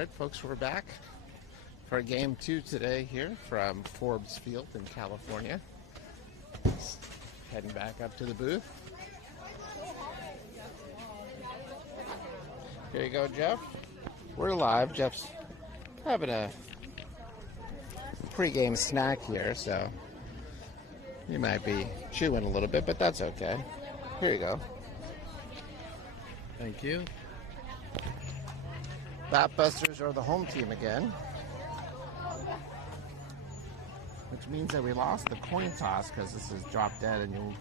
right, folks, we're back for game 2 today here from Forbes Field in California. Heading back up to the booth. Here you go, Jeff. We're live. Jeff's having a pre-game snack here, so you might be chewing a little bit, but that's okay. Here you go. Thank you. Batbusters are the home team again, which means that we lost the coin toss because this is drop dead and you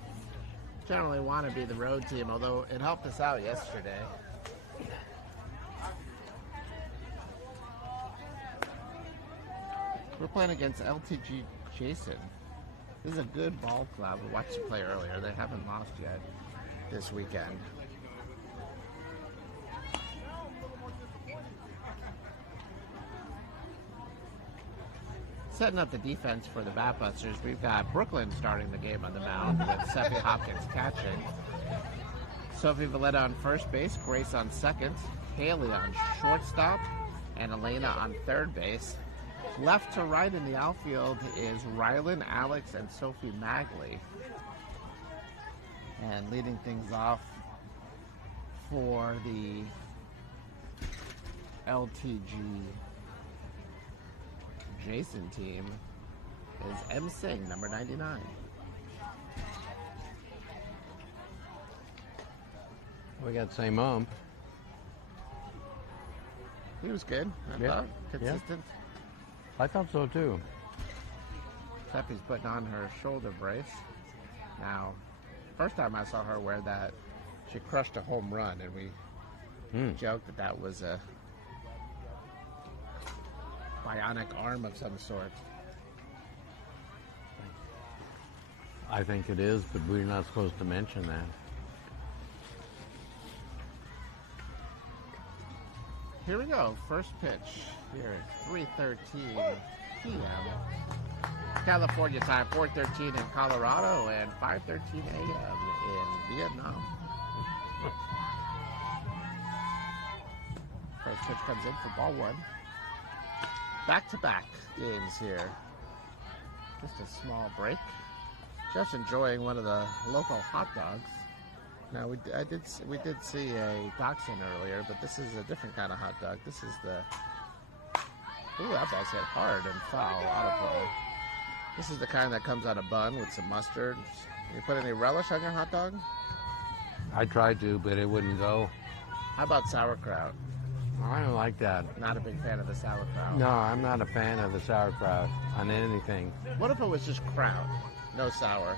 generally want to be the road team, although it helped us out yesterday. We're playing against LTG Jason. This is a good ball club. We watched them play earlier. They haven't lost yet this weekend. Setting up the defense for the Batbusters, we've got Brooklyn starting the game on the mound with Seppi Hopkins catching. Sophie Valletta on first base, Grace on second, Haley on shortstop, and Elena on third base. Left to right in the outfield is Rylan, Alex, and Sophie Magley. And leading things off for the LTG Jason team is M. Singh, number 99. We got same ump. He was good, I thought. Consistent. Yeah. I thought so too. Seppi's putting on her shoulder brace. Now, first time I saw her wear that, she crushed a home run, and we joked that that was a bionic arm of some sort. I think it is, but we're not supposed to mention that. Here we go. First pitch here at 3:13 p.m. California time, 4:13 in Colorado, and 5:13 a.m. in Vietnam. First pitch comes in for ball one. Back-to-back games here. Just a small break. Just enjoying one of the local hot dogs. Now we did see a dachshund earlier, but this is a different kind of hot dog. This is the that ball's hit hard and foul out of play. This is the kind that comes on a bun with some mustard. You put any relish on your hot dog? I tried to, but it wouldn't go. How about sauerkraut? I don't like that. Not a big fan of the sauerkraut. No, I'm not a fan of the sauerkraut on anything. What if it was just kraut, no sour?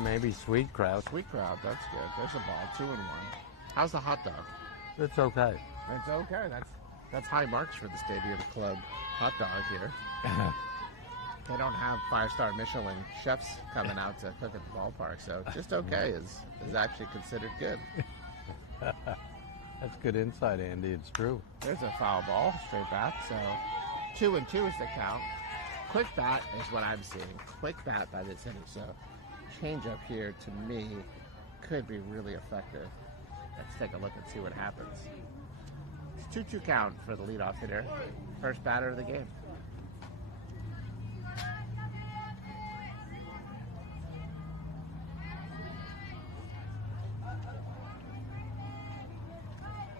Maybe sweet kraut. Sweet kraut, that's good. There's a ball, 2-1. How's the hot dog? It's okay. It's okay. That's high marks for the Stadium Club hot dog here. They don't have 5-star Michelin chefs coming out to cook at the ballpark, so just okay is actually considered good. That's good insight, Andy. It's true. There's a foul ball, straight back, so 2-2 is the count. Quick bat is what I'm seeing. Quick bat by this hitter, so change up here to me could be really effective. Let's take a look and see what happens. It's 2-2 count for the leadoff hitter. First batter of the game.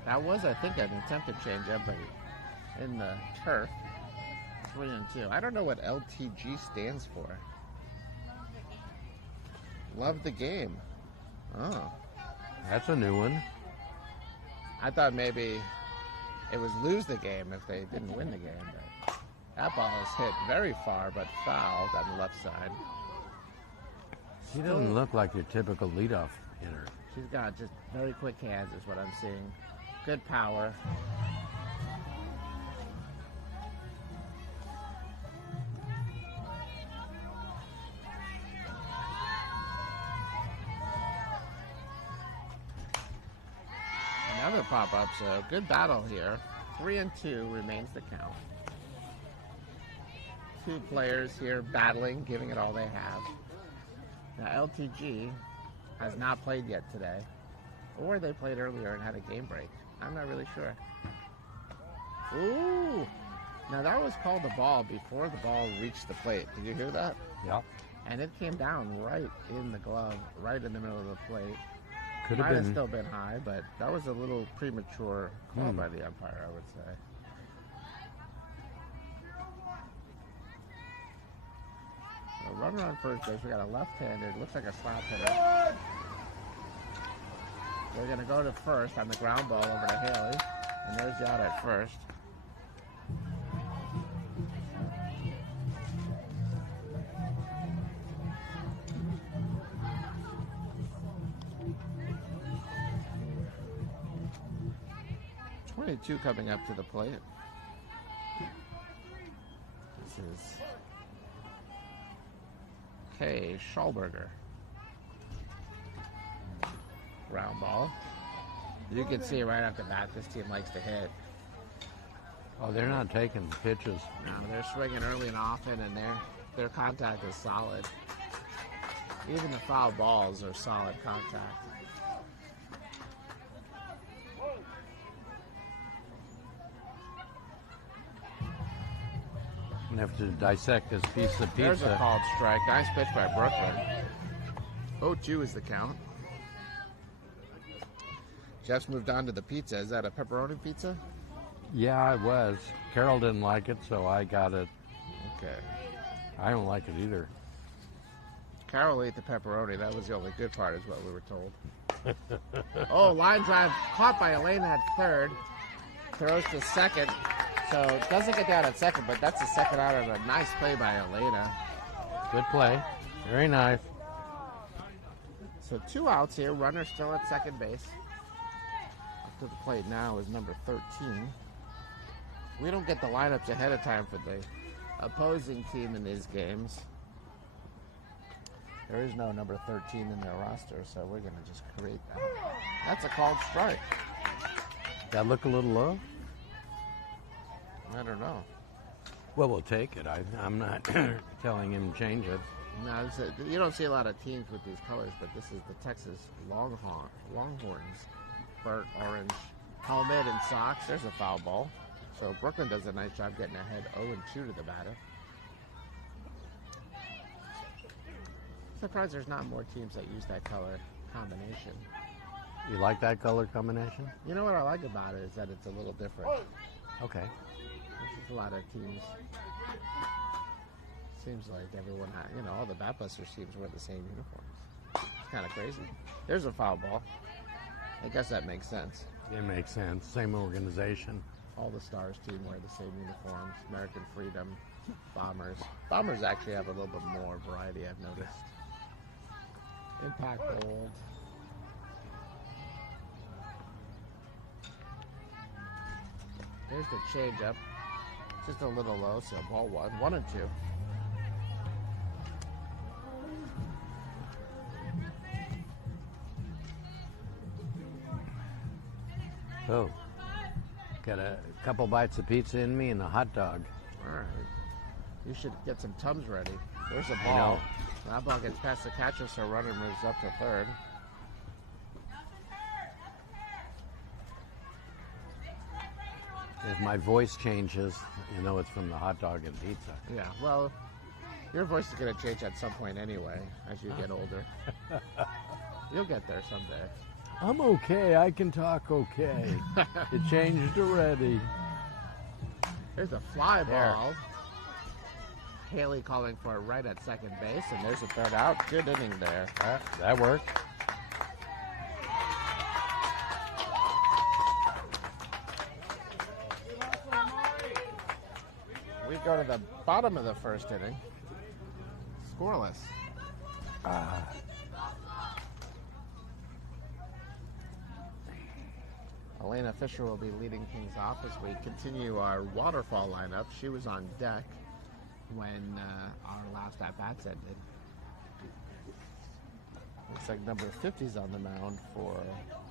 That was, I think, an attempted changeup, but in the turf. 3-2. I don't know what LTG stands for. Love the game. Oh. That's a new one. I thought maybe it was lose the game if they didn't win the game. But that ball is hit very far, but fouled on the left side. She doesn't look like your typical leadoff hitter. She's got just very quick hands is what I'm seeing. Good power. Another pop-up, so good battle here. 3-2 remains the count. Two players here battling, giving it all they have. Now LTG has not played yet today, or they played earlier and had a game break. I'm not really sure. Ooh. Now that was called a ball before the ball reached the plate. Did you hear that? Yeah. And it came down right in the glove, right in the middle of the plate. Could have Might have been. still been high, but that was a little premature call by the umpire, I would say. A runner on first base. We got a left-hander. Looks like a slap hitter. We're going to go to first on the ground ball over to Haley. And there's the out at first. .22 coming up to the plate. This is Kay Schallberger. Ground ball. You can see right off the bat this team likes to hit. Oh, they're not taking pitches. No, they're swinging early and often, and their contact is solid. Even the foul balls are solid contact. I'm gonna have to dissect this piece of pizza. There's a called strike. Nice pitch by Brooklyn. 0-2 is the count. Jeff's moved on to the pizza. Is that a pepperoni pizza? Yeah, it was. Carol didn't like it, so I got it. Okay. I don't like it either. Carol ate the pepperoni. That was the only good part, is what we were told. Oh, line drive caught by Elena at third. Throws to second. So it doesn't get down at second, but that's the second out of a nice play by Elena. Good play. Very nice. So 2 outs here. Runner still at second base. Up to the plate now is number 13. We don't get the lineups ahead of time for the opposing team in these games. There is no number 13 in their roster, so we're going to just create that. That's a called strike. That look a little low? I don't know. Well, we'll take it. I'm not telling him to change it. No, you don't see a lot of teams with these colors, but this is the Texas Longhorns. Burnt orange helmet and socks. There's a foul ball. So Brooklyn does a nice job getting ahead 0-2 to the batter. Surprised there's not more teams that use that color combination. You like that color combination? You know what I like about it is that it's a little different. Okay. There's just a lot of teams. Seems like everyone, all the Batbusters teams wear the same uniforms. It's kind of crazy. There's a foul ball. I guess that makes sense. It makes sense. Same organization. All the Stars team wear the same uniforms. American Freedom, Bombers. Bombers actually have a little bit more variety, I've noticed. Impact Gold. There's the changeup. Just a little low, so ball 1. 1-2. Oh, got a couple bites of pizza in me and a hot dog. All right. You should get some Tums ready. There's a I ball. know. That ball gets past the catcher, so runner moves up to third. If my voice changes, you know it's from the hot dog and pizza. Yeah, well, your voice is going to change at some point anyway as you get older. You'll get there someday. I'm okay. I can talk okay. It changed already. There's a fly There. ball. Haley calling for it right at second base, and there's a third out. Good inning there. That worked. We go to the bottom of the first inning. Scoreless. Elena Fisher will be leading things off as we continue our waterfall lineup. She was on deck when our last at-bats ended. Looks like number 50's on the mound for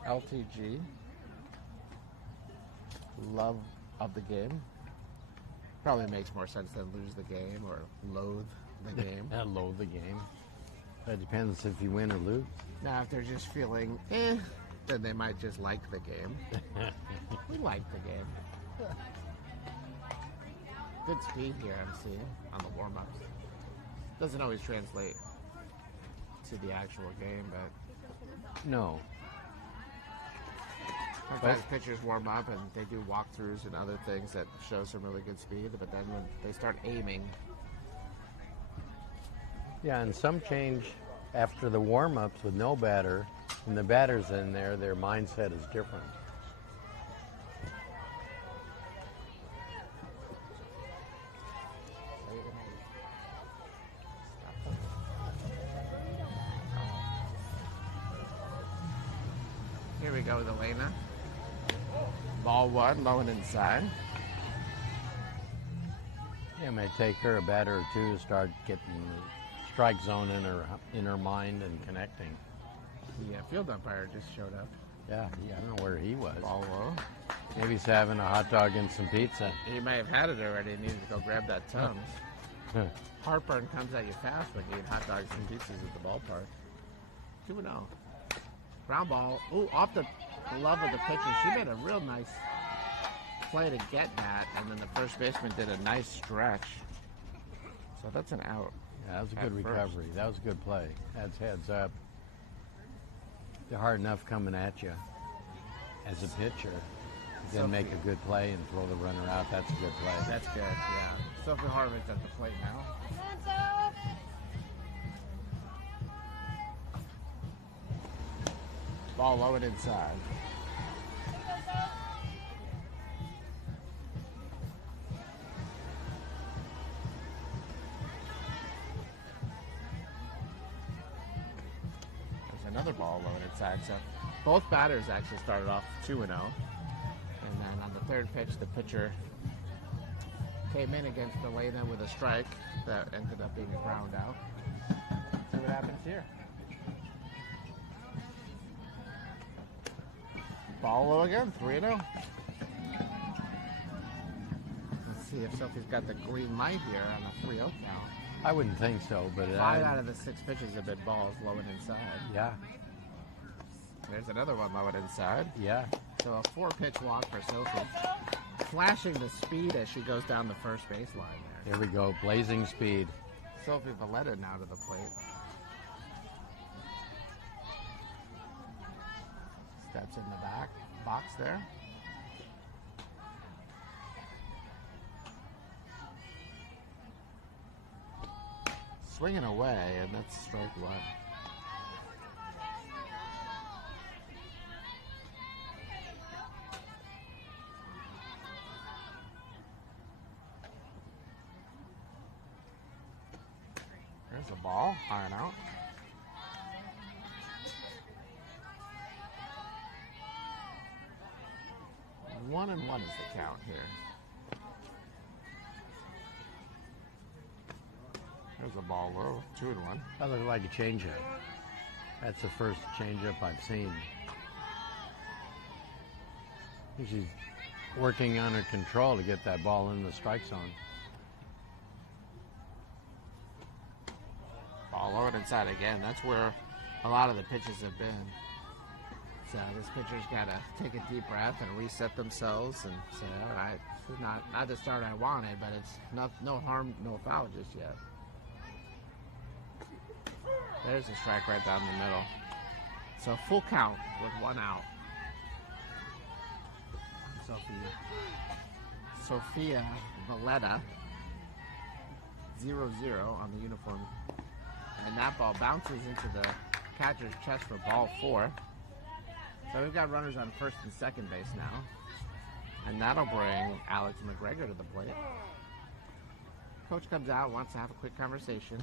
LTG. Love of the game. Probably makes more sense than lose the game or loathe the game. I loathe the game. It depends if you win or lose. Now, if they're just feeling then they might just like the game. We like the game. Good speed here I'm seeing on the warm-ups. Doesn't always translate to the actual game, but No. sometimes pitchers warm up and they do walkthroughs and other things that show some really good speed, but then when they start aiming, Yeah, and some change after the warm-ups with no batter. When the batter's in there, their mindset is different. here we go with Elena. Ball one, low and inside. Yeah, it may take her a batter or two to start getting the strike zone in her mind and connecting. The field umpire just showed up. Yeah, I don't know where he was. Ball low. Maybe he's having a hot dog and some pizza. He may have had it already and needed to go grab that Tums. Heartburn comes at you fast when you eat hot dogs and pizzas at the ballpark. 2-0. Ground ball. Ooh, off the glove of the pitcher. She made a real nice play to get that, and then the first baseman did a nice stretch. So that's an out. Yeah, that was a good recovery. That was a good play. That's heads up. They're hard enough coming at you as a pitcher. Then make a good play and throw the runner out. That's a good play. That's good, yeah. Sophie Harvin's at the plate now. Ball low and inside. There's another ball low and inside. So both batters actually started off 2-0. And then on the third pitch, the pitcher came in against Elena with a strike that ended up being a ground out. See what happens here. Ball low again, 3-0. Let's see if Sophie's got the green light here on a 3-0 count. I wouldn't think so, but 5 out of the 6 pitches have been balls low and inside. Yeah, There's another one low and inside. yeah. So a 4-pitch walk for Sophie. Flashing the speed as she goes down the first baseline there. There we go, blazing speed. Sophie Valletta now to the plate. Steps in the back box there. Swinging away, and that's strike one. There's a ball, high and out. One and one is the count here. There's a ball low, 2-1. That looks like a changeup. That's the first changeup I've seen. She's working on her control to get that ball in the strike zone. Ball low and inside again. That's where a lot of the pitches have been. So this pitcher's got to take a deep breath and reset themselves and say, all right, this is not the start I wanted, but it's no harm, no foul just yet. There's a strike right down the middle. So full count with 1 out. Sophia Valletta, 0-0 on the uniform. And that ball bounces into the catcher's chest for ball 4. So we've got runners on first and second base now. And that'll bring Alex McGregor to the plate. Coach comes out, wants to have a quick conversation.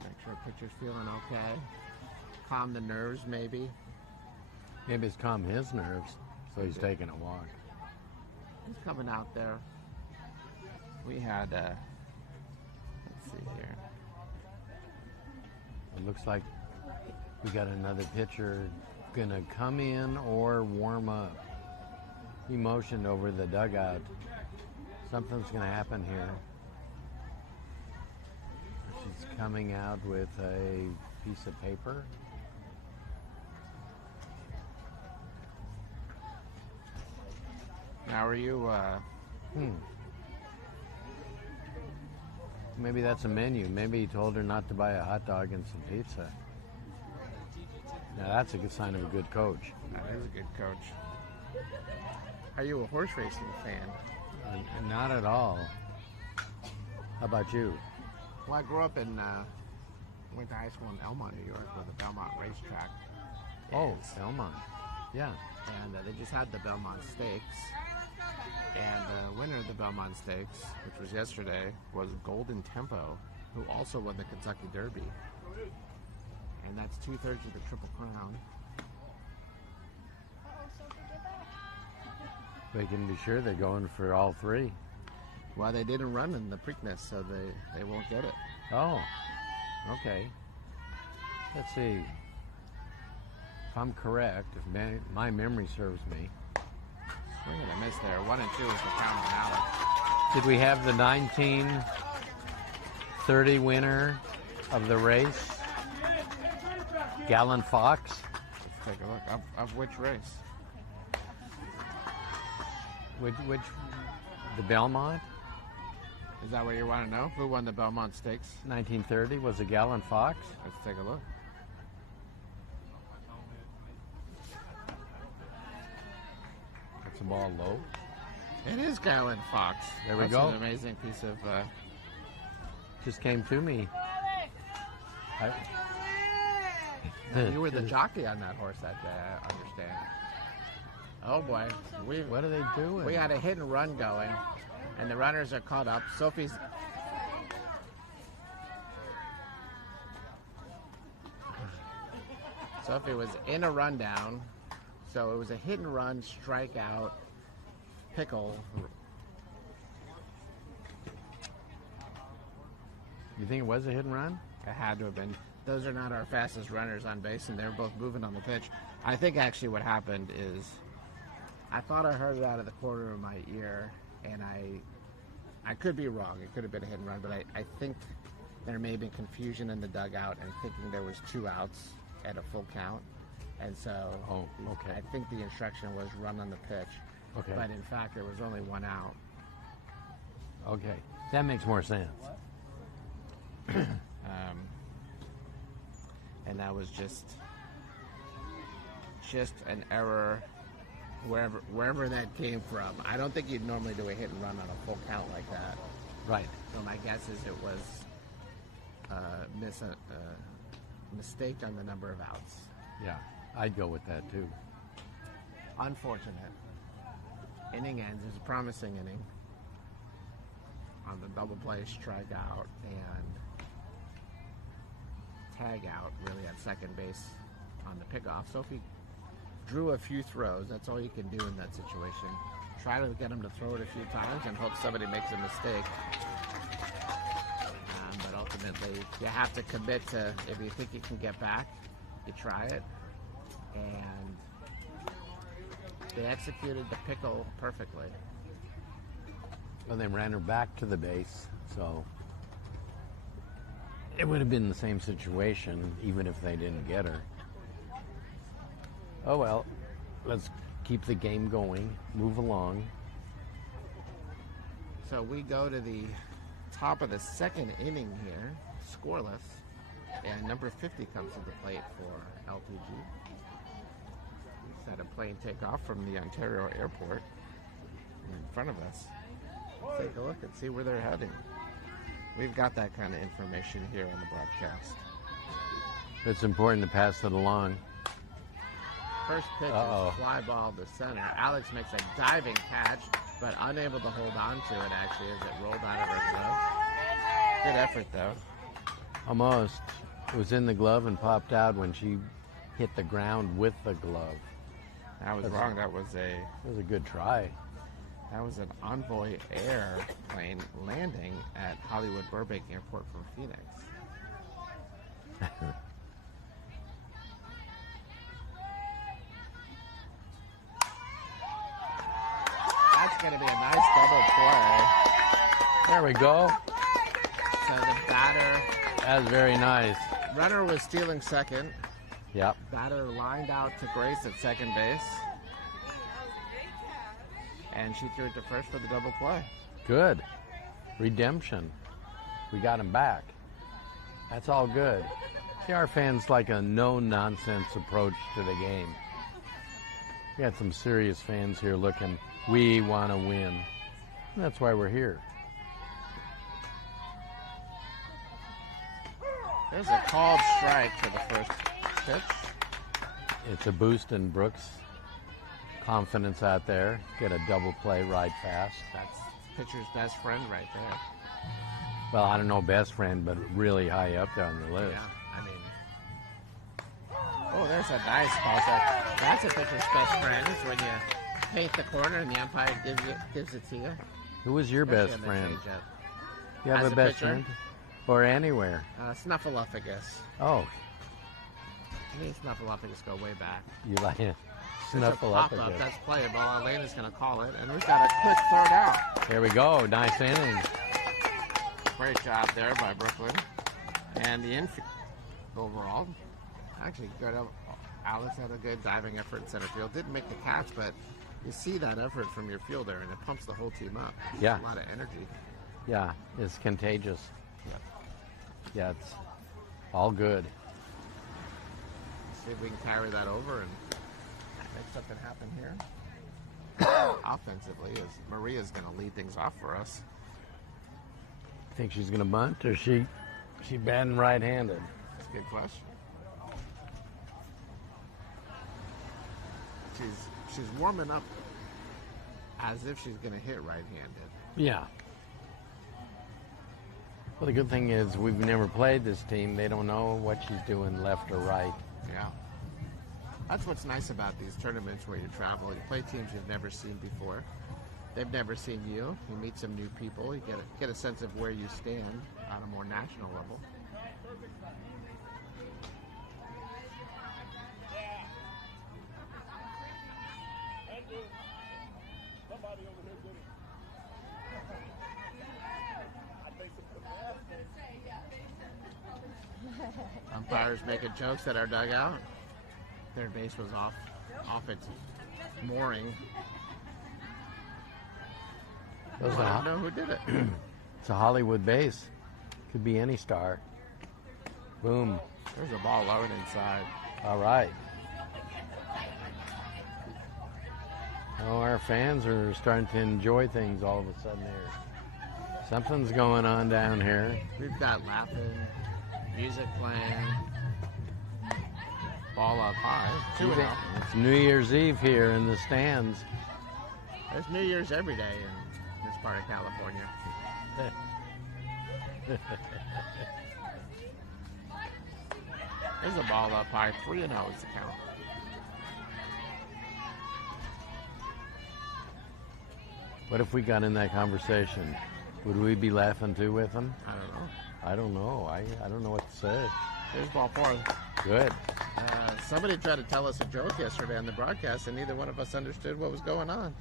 Make sure pitcher's feeling okay. Calm the nerves, maybe. Maybe it's calm his nerves, so he's taking a walk. He's coming out there. We had, let's see here. It looks like we got another pitcher gonna come in or warm up. He motioned over the dugout. Something's gonna happen here. She's coming out with a piece of paper. Now, are you Maybe that's a menu. Maybe he told her not to buy a hot dog and some pizza. Now that's a good sign of a good coach. That is a good coach. Are you a horse racing fan? Not at all. How about you? Well, I grew up in, went to high school in Elmont, New York, where the Belmont racetrack is. Belmont. Yeah. And they just had the Belmont Stakes. And the winner of the Belmont Stakes, which was yesterday, was Golden Tempo, who also won the Kentucky Derby. And that's 2/3 of the Triple Crown. They can be sure they're going for all three. Well, they didn't run in the Preakness, so they won't get it. Oh, okay. Let's see. If I'm correct, if my memory serves me. Swing and a miss there. 1 and 2 is the count on Alex. Did we have the 1930 winner of the race? Gallon Fox? Let's take a look. Of which race? Which the Belmont? Is that what you want to know? Who won the Belmont Stakes? 1930 was a Gallon Fox? Let's take a look. That's the ball low. It is Gallon Fox. There we That's go. An amazing piece of... Just came to me. You were the jockey on that horse that day, I understand. Oh boy. What are they doing? We had a hit and run going, and the runners are caught up. Sophie was in a rundown, so it was a hit and run, strikeout, pickle. You think it was a hit and run? It had to have been. Those are not our fastest runners on base, and they're both moving on the pitch. I think actually what happened is I thought I heard it out of the corner of my ear, and I could be wrong. It could have been a hit and run, but I think there may have been confusion in the dugout and thinking there was 2 outs at a full count. And so I think the instruction was run on the pitch. Okay. But in fact, there was only 1 out. Okay. That makes more sense. And that was just an error wherever that came from. I don't think you'd normally do a hit and run on a full count like that. Right. So my guess is it was a mistake on the number of outs. Yeah, I'd go with that too. Unfortunate. Inning ends. It was a promising inning. On the double play, strikeout, and tag out really at second base on the pickoff. Sophie drew a few throws. That's all you can do in that situation. Try to get him to throw it a few times and hope somebody makes a mistake. But ultimately, you have to commit to, if you think you can get back, you try it. And they executed the pickle perfectly. Well, they ran her back to the base, so it would have been the same situation even if they didn't get her. Oh well, let's keep the game going, move along. So we go to the top of the second inning here, scoreless, and number 50 comes to the plate for LTG. We had a plane take off from the Ontario airport in front of us. Take a look and see where they're heading. We've got that kind of information here on the broadcast. It's important to pass it along. First pitch is fly ball to center. Alex makes a diving catch, but unable to hold on to it actually as it rolled out of her glove. Good effort though. Almost. It was in the glove and popped out when she hit the ground with the glove. I was wrong. That was It was a good try. That was an Envoy airplane landing at Hollywood Burbank Airport from Phoenix. That's going to be a nice double play. There we go. So the batter... That's very nice. Runner was stealing second. Yep. Batter lined out to Grace at second base. And she threw it to first for the double play. Good. Redemption. We got them back. That's all good. See, our fans like a no-nonsense approach to the game. We got some serious fans here looking, we want to win. And that's why we're here. There's a called strike for the first pitch. It's a boost in Brooks' confidence out there. Get a double play right fast. That's pitcher's best friend right there. Well, I don't know best friend, but really high up there on the list. Yeah, I mean, oh, there's a nice call. That's a pitcher's best friend. Is when you paint the corner and the umpire gives it to you. Who was your best friend? You have a best friend? Or anywhere? Snuffleupagus. Oh. Me and Snuffleupagus go way back. You like it? Snuffleupagus. That's playable. Elena's going to call it. And we've got a quick third out. There we go. Nice inning. Great job there by Brooklyn. And the infield overall. Actually, good. Alex had a good diving effort in center field. Didn't make the catch, but you see that effort from your fielder, and it pumps the whole team up. Yeah. A lot of energy. Yeah, it's contagious. Yeah, it's all good. See if we can carry that over and make something happen here. Offensively, as Maria's going to lead things off for us. Think she's going to bunt, or she batting right-handed? That's a good question. She's warming up as if she's going to hit right-handed. Yeah. Well, the good thing is we've never played this team. They don't know what she's doing left or right. Yeah. That's what's nice about these tournaments where you travel. You play teams you've never seen before. They've never seen you. You meet some new people. You get a sense of where you stand on a more national level. Umpires making jokes at our dugout. Their base was off its mooring. I don't know who did it. It's a Hollywood base. Could be any star. Boom. There's a ball lowered inside. All right. Oh, our fans are starting to enjoy things all of a sudden here. Something's going on down here. We've got laughing, music playing, ball up high. 2-0. It's New Year's Eve here in the stands. There's New Year's every day in this part of California. There's a ball up high. 3-0 is the count. What if we got in that conversation? Would we be laughing too with them? I don't know. I don't know. I don't know what to say. Here's ball 4. Good. Somebody tried to tell us a joke yesterday on the broadcast, and neither one of us understood what was going on.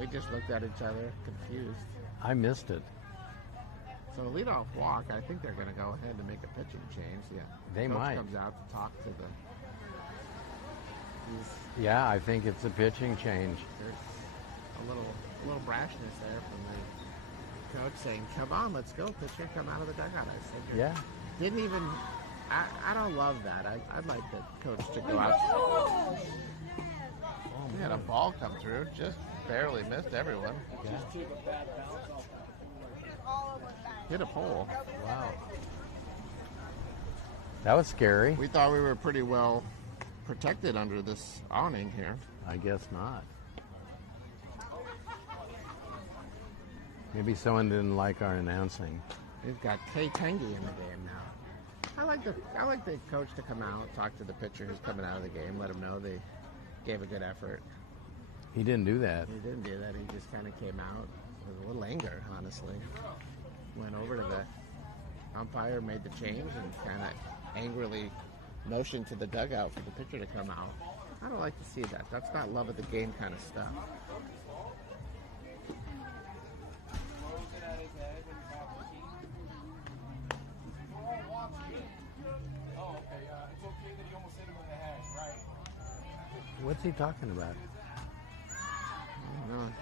We just looked at each other, confused. I missed it. So leadoff walk, I think they're going to go ahead and make a pitching change. Yeah, they might. Comes out to talk to the. Yeah, I think it's a pitching change. There's a little brashness there from the coach saying, "Come on, let's go, pitcher, come out of the dugout." I said, yeah. Didn't even. I don't love that. I'd like the coach to go out. He had a ball come through, just barely missed everyone. Yeah. Hit a pole. Wow. That was scary. We thought we were pretty well protected under this awning here. I guess not. Maybe someone didn't like our announcing. We've got Kay Tangy in the game now. I like the coach to come out, talk to the pitcher who's coming out of the game, let him know they gave a good effort. He didn't do that. He didn't do that. He just kind of came out with a little anger, honestly. Went over to the umpire, made the change, and kind of angrily motioned to the dugout for the pitcher to come out. I don't like to see that. That's not love of the game kind of stuff. What's he talking about? I don't know.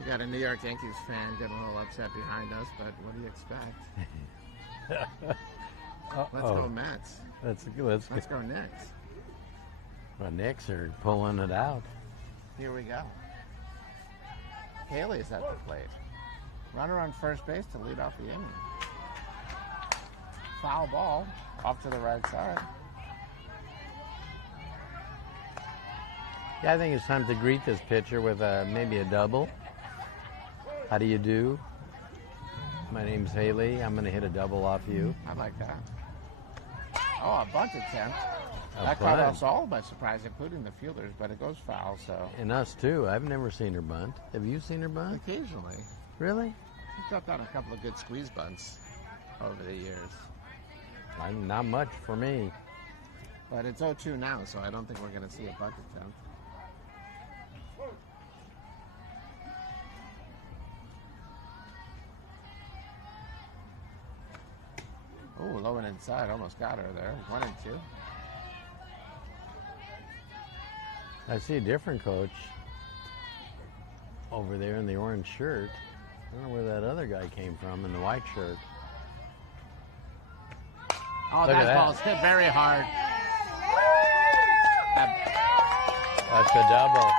We got a New York Yankees fan getting a little upset behind us, but what do you expect? Let's go Mets. Let's go Knicks. Well, Knicks are pulling it out. Here we go. Haley's at the plate. Runner on first base to lead off the inning. Foul ball off to the right side. Yeah, I think it's time to greet this pitcher with maybe a double. How do you do? My name's Haley. I'm going to hit a double off you. I like that. Oh, a bunt attempt. A That bunt. caught us all by surprise, including the fielders, but it goes foul, so. And us too. I've never seen her bunt. Have you seen her bunt? Occasionally. Really? We've dropped out a couple of good squeeze bunts over the years. Not much for me. But it's 0-2 now, so I don't think we're going to see a bunt attempt. Oh, low and inside. Almost got her there. 1-2. I see a different coach over there in the orange shirt. I don't know where that other guy came from in the white shirt. Oh, Look at that ball's hit very hard. That's a double.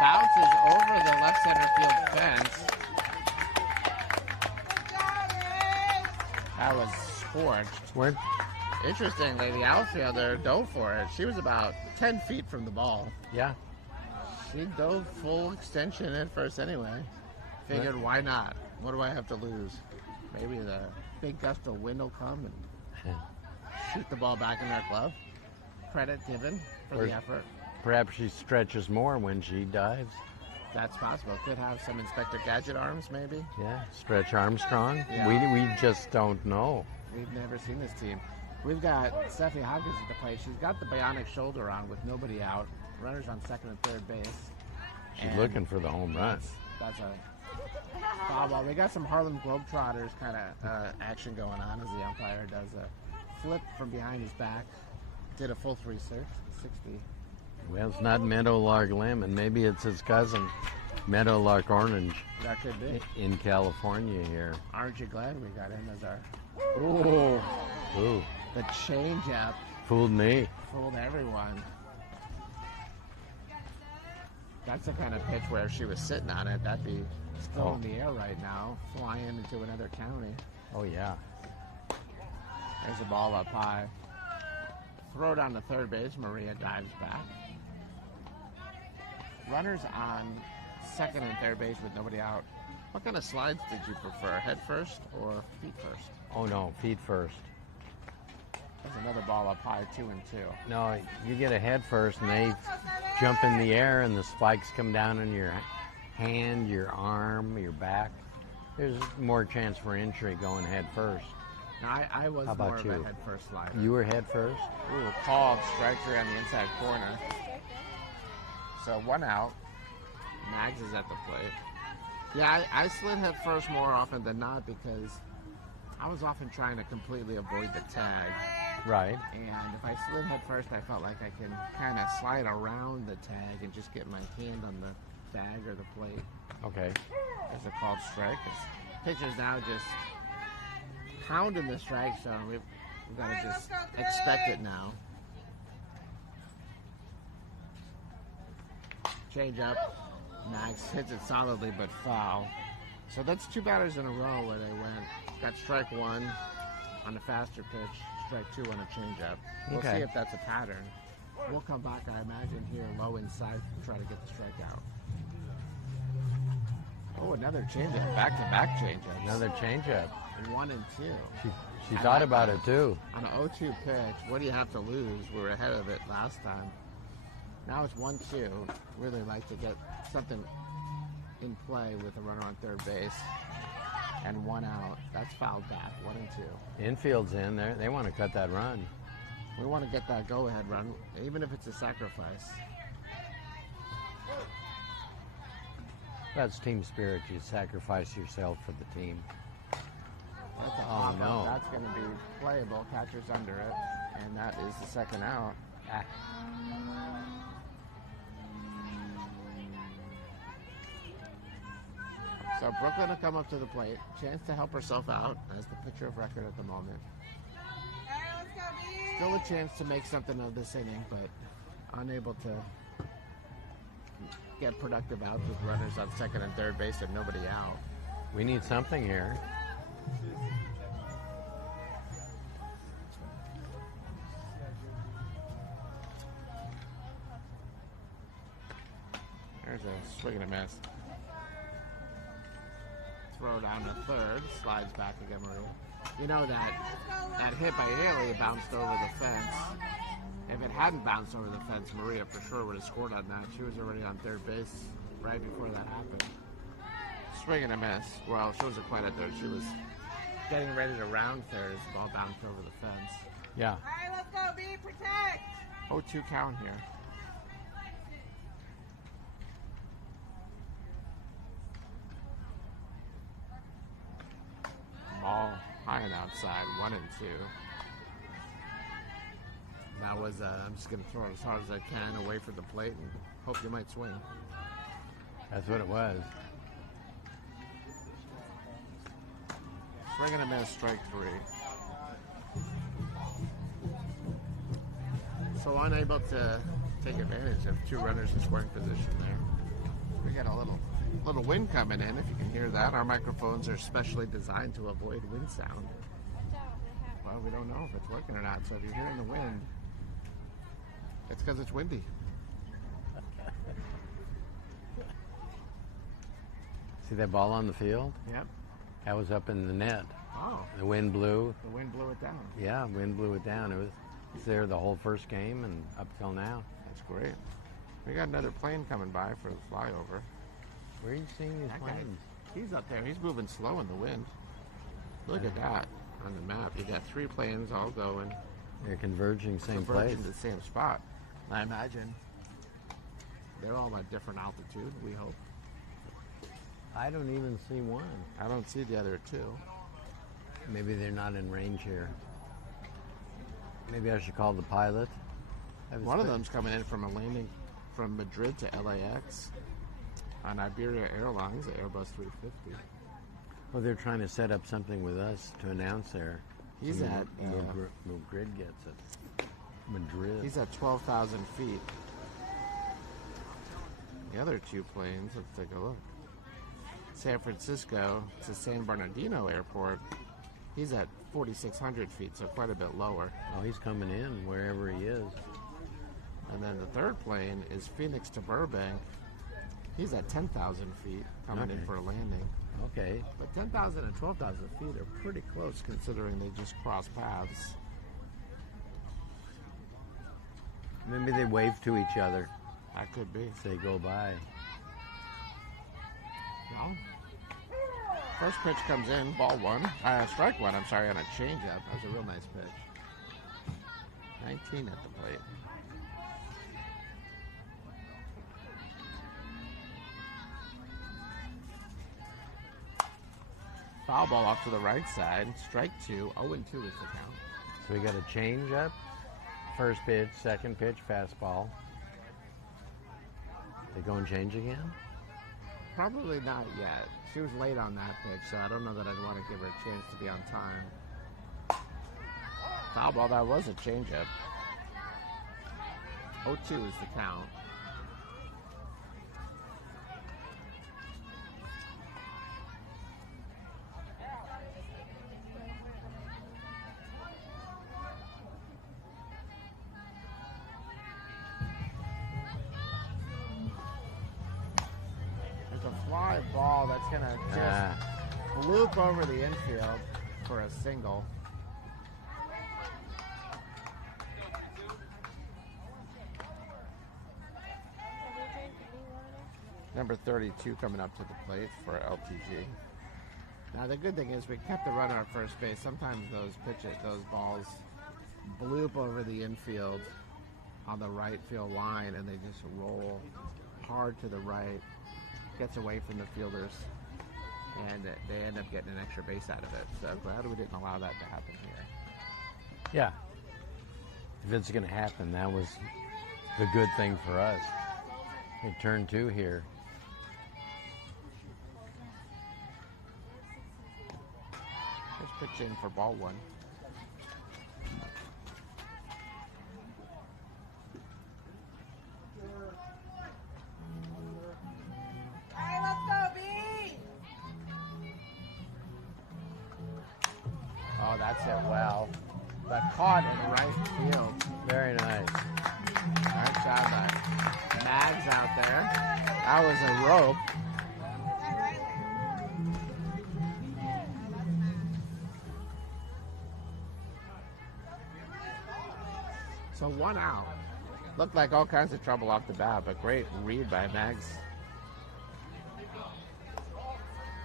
Bounces over the left center field fence. That was scorched. Interestingly, the outfielder dove for it. She was about 10 feet from the ball. Yeah. She dove full extension at first anyway. Figured, why not? What do I have to lose? Maybe the big gust of wind will come and shoot the ball back in her glove. Credit given for the effort. Perhaps she stretches more when she dives. That's possible. Could have some Inspector Gadget arms, maybe. Yeah, Stretch Armstrong. Yeah. We just don't know. We've never seen this team. We've got Steffi Hopkins at the plate. She's got the bionic shoulder on with nobody out. Runners on second and third base. She's looking for the home run. That's a foul ball. We got some Harlem Globetrotters kind of action going on as the umpire does a flip from behind his back. Did a full 360. Well, it's not Meadowlark Lemon. Maybe it's his cousin, Meadowlark Orange. That could be. In California here. Aren't you glad we got him as our... Ooh. Ooh. The change-up. Fooled me. Fooled everyone. That's the kind of pitch where if she was sitting on it, that'd be still in the air right now, flying into another county. Oh, yeah. There's a ball up high. Throw down to third base. Maria dives back. Runners on second and third base with nobody out. What kind of slides did you prefer? Head first or feet first? Oh, no, feet first. There's another ball up high, 2-2. No, you get a head first, and they jump in the air, and the spikes come down on your hand, your arm, your back. There's more chance for injury going head first. No, I was more of a head first slider. You were head first? Ooh, called strike three on the inside corner. So 1 out. Mags is at the plate. Yeah, I slid head first more often than not because I was often trying to completely avoid the tag. Right. And if I slid head first, I felt like I can kind of slide around the tag and just get my hand on the bag or the plate. Okay. There's a called strike. Pitcher's now just pounding the strike zone. We've got to just expect it now. Change up. Max hits it solidly but foul. So that's 2 batters in a row where they went. Got strike 1 on a faster pitch, strike 2 on a changeup. We'll see if that's a pattern. We'll come back, I imagine, here low inside and try to get the strikeout. Oh, another changeup. Back-to-back changeups. Another changeup. 1 and 2. She thought about it too. On an 0-2 pitch, what do you have to lose? We were ahead of it last time. Now it's 1-2. Really like to get something in play with a runner on third base. And 1 out. That's fouled back. 1 and 2. Infield's in there. They want to cut that run. We want to get that go-ahead run, even if it's a sacrifice. That's team spirit. You sacrifice yourself for the team. That's a Oh, no. That's going to be playable. Catcher's under it. And that is the second out. Ah. So Brooklyn will come up to the plate. Chance to help herself out as the pitcher of record at the moment. Still a chance to make something of this inning, but unable to get productive outs with runners on second and third base and nobody out. We need something here. There's a swing and a miss. Throw down to third, slides back again, Maria. You know that hit by Haley bounced over the fence. If it hadn't bounced over the fence, Maria for sure would have scored on that. She was already on third base right before that happened. Swing and a miss. Well, she wasn't quite at third. She was getting ready to round third as the ball bounced over the fence. Yeah. All right, let's go, B. Protect. 0-2 count here. Ball high and outside, 1 and 2. That was, I'm just going to throw it as hard as I can away from the plate and hope you might swing. That's what it was. Swing and a miss, strike 3. So unable to take advantage of 2 runners in scoring position there. We got a little wind coming in, if you can hear that. Our microphones are specially designed to avoid wind sound. Well, we don't know if it's working or not, so if you're hearing the wind, it's because it's windy. See that ball on the field? Yep. That was up in the net. Oh. The wind blew. The wind blew it down. Yeah, wind blew it down. It was there the whole first game and up till now. That's great. We got another plane coming by for the flyover. Where are you seeing these That guy, planes? he's up there. He's moving slow in the wind. Look at that on the map. You got 3 planes all going. They're converging same place. Converging to the same spot. I imagine they're all at different altitude, we hope. I don't even see one. I don't see the other 2. Maybe they're not in range here. Maybe I should call the pilot. One of them's coming in from a landing from Madrid to LAX on Iberia Airlines, Airbus 350. Well, they're trying to set up something with us to announce there. He's at Madrid gets it. Madrid. He's at 12,000 feet. The other 2 planes, let's take a look. San Francisco to San Bernardino Airport. He's at 4,600 feet, so quite a bit lower. Oh, he's coming in wherever he is. And then the third plane is Phoenix to Burbank. He's at 10,000 feet coming in for a landing. Okay. But 10,000 and 12,000 feet are pretty close considering they just cross paths. Maybe they wave to each other That could be. as they go by. No. First pitch comes in, ball 1. Strike 1, I'm sorry, on a changeup. That was a real nice pitch. 19 at the plate. Foul ball off to the right side. Strike 2. 0-2 is the count. So we got a change up. First pitch, second pitch, fastball. They go and change again? Probably not yet. She was late on that pitch, so I don't know that I'd want to give her a chance to be on time. Foul ball, that was a changeup. 0-2 is the count. Fly ball that's going to just loop over the infield for a single. Number 32 coming up to the plate for LTG. Now the good thing is we kept the runner at first base. Sometimes those balls bloop over the infield on the right field line and they just roll hard to the right. Gets away from the fielders, and they end up getting an extra base out of it. So glad we didn't allow that to happen here. Yeah. If it's going to happen, that was the good thing for us. Hey, turn 2 here. Pitch in for ball one. All right, let's go, B. Oh, that's it well. But caught in right field. Very nice. Nice job by Mags out there. That was a rope. So 1 out. Looked like all kinds of trouble off the bat, but great read by Mags.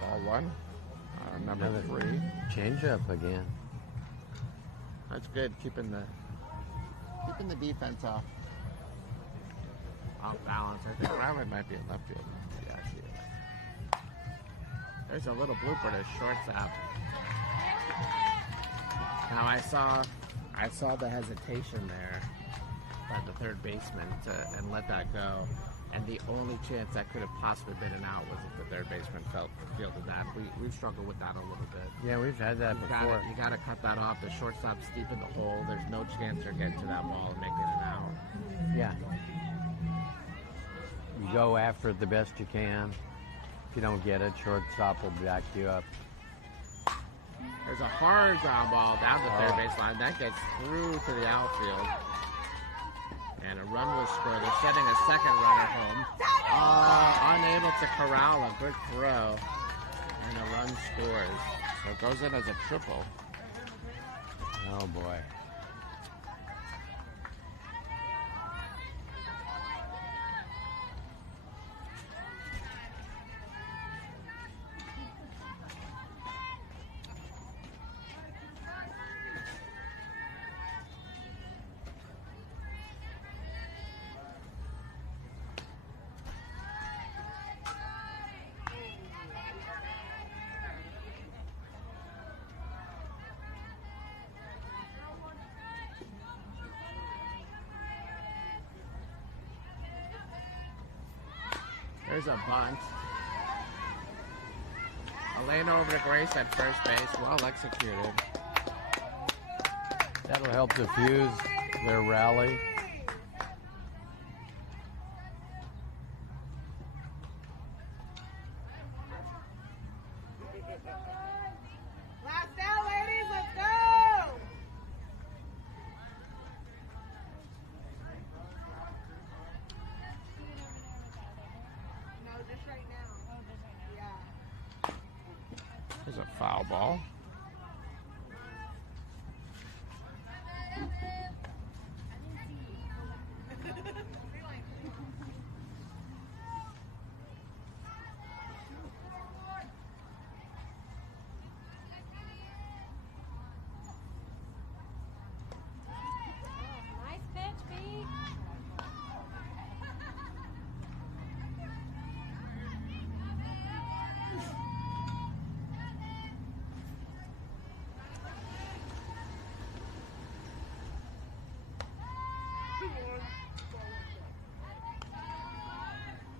Ball one. Number Another 3. Change up again. That's good, keeping the defense off balance. I think Riley might be in left field. Yeah, I see it. There's a little blooper to shortstop. Now I saw the hesitation there by the third baseman and let that go. And the only chance that could have possibly been an out was if the third baseman fielded that. We've struggled with that a little bit. Yeah, we've had that before. You got to cut that off. The shortstop's deep in the hole. There's no chance they're getting to that ball and making it an out. Yeah. You go after it the best you can. If you don't get it, shortstop will back you up. There's a hard ground ball down the third baseline. That gets through to the outfield. And a run was scored. They're sending a second runner home. Unable to corral a good throw. And a run scores. So it goes in as a triple. Oh, boy. There's a bunt. Elena over to Grace at first base. Well executed. That'll help diffuse their rally. Last out, ladies. Let's go. No, just right now. Yeah. There's a foul ball. Nice pitch, B.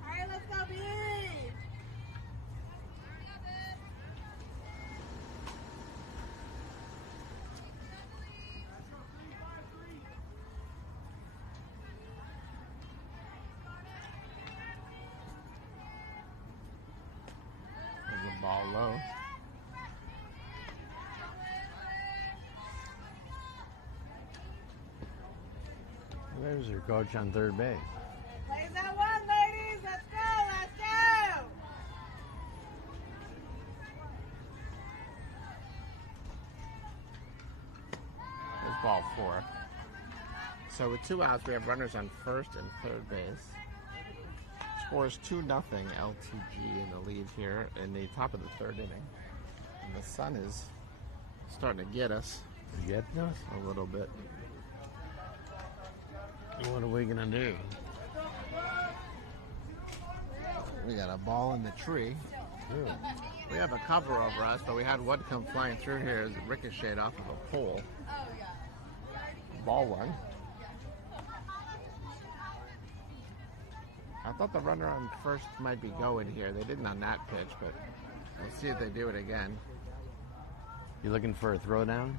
All right, let's go, B. There's a ball low. There's your coach on third base. Plays that one, ladies. Let's go. Let's go. There's ball 4. So with 2 outs, we have runners on first and third base. Scores 2-0 LTG in the lead here in the top of the third inning. And the sun is starting to get us You getting us? a little bit. What are we gonna do? We got a ball in the tree. Ooh. We have a cover over us, but we had one come flying through here as it ricocheted off of a pole. Ball 1. I thought the runner on first might be going here. They didn't on that pitch, but we'll see if they do it again. You looking for a throwdown?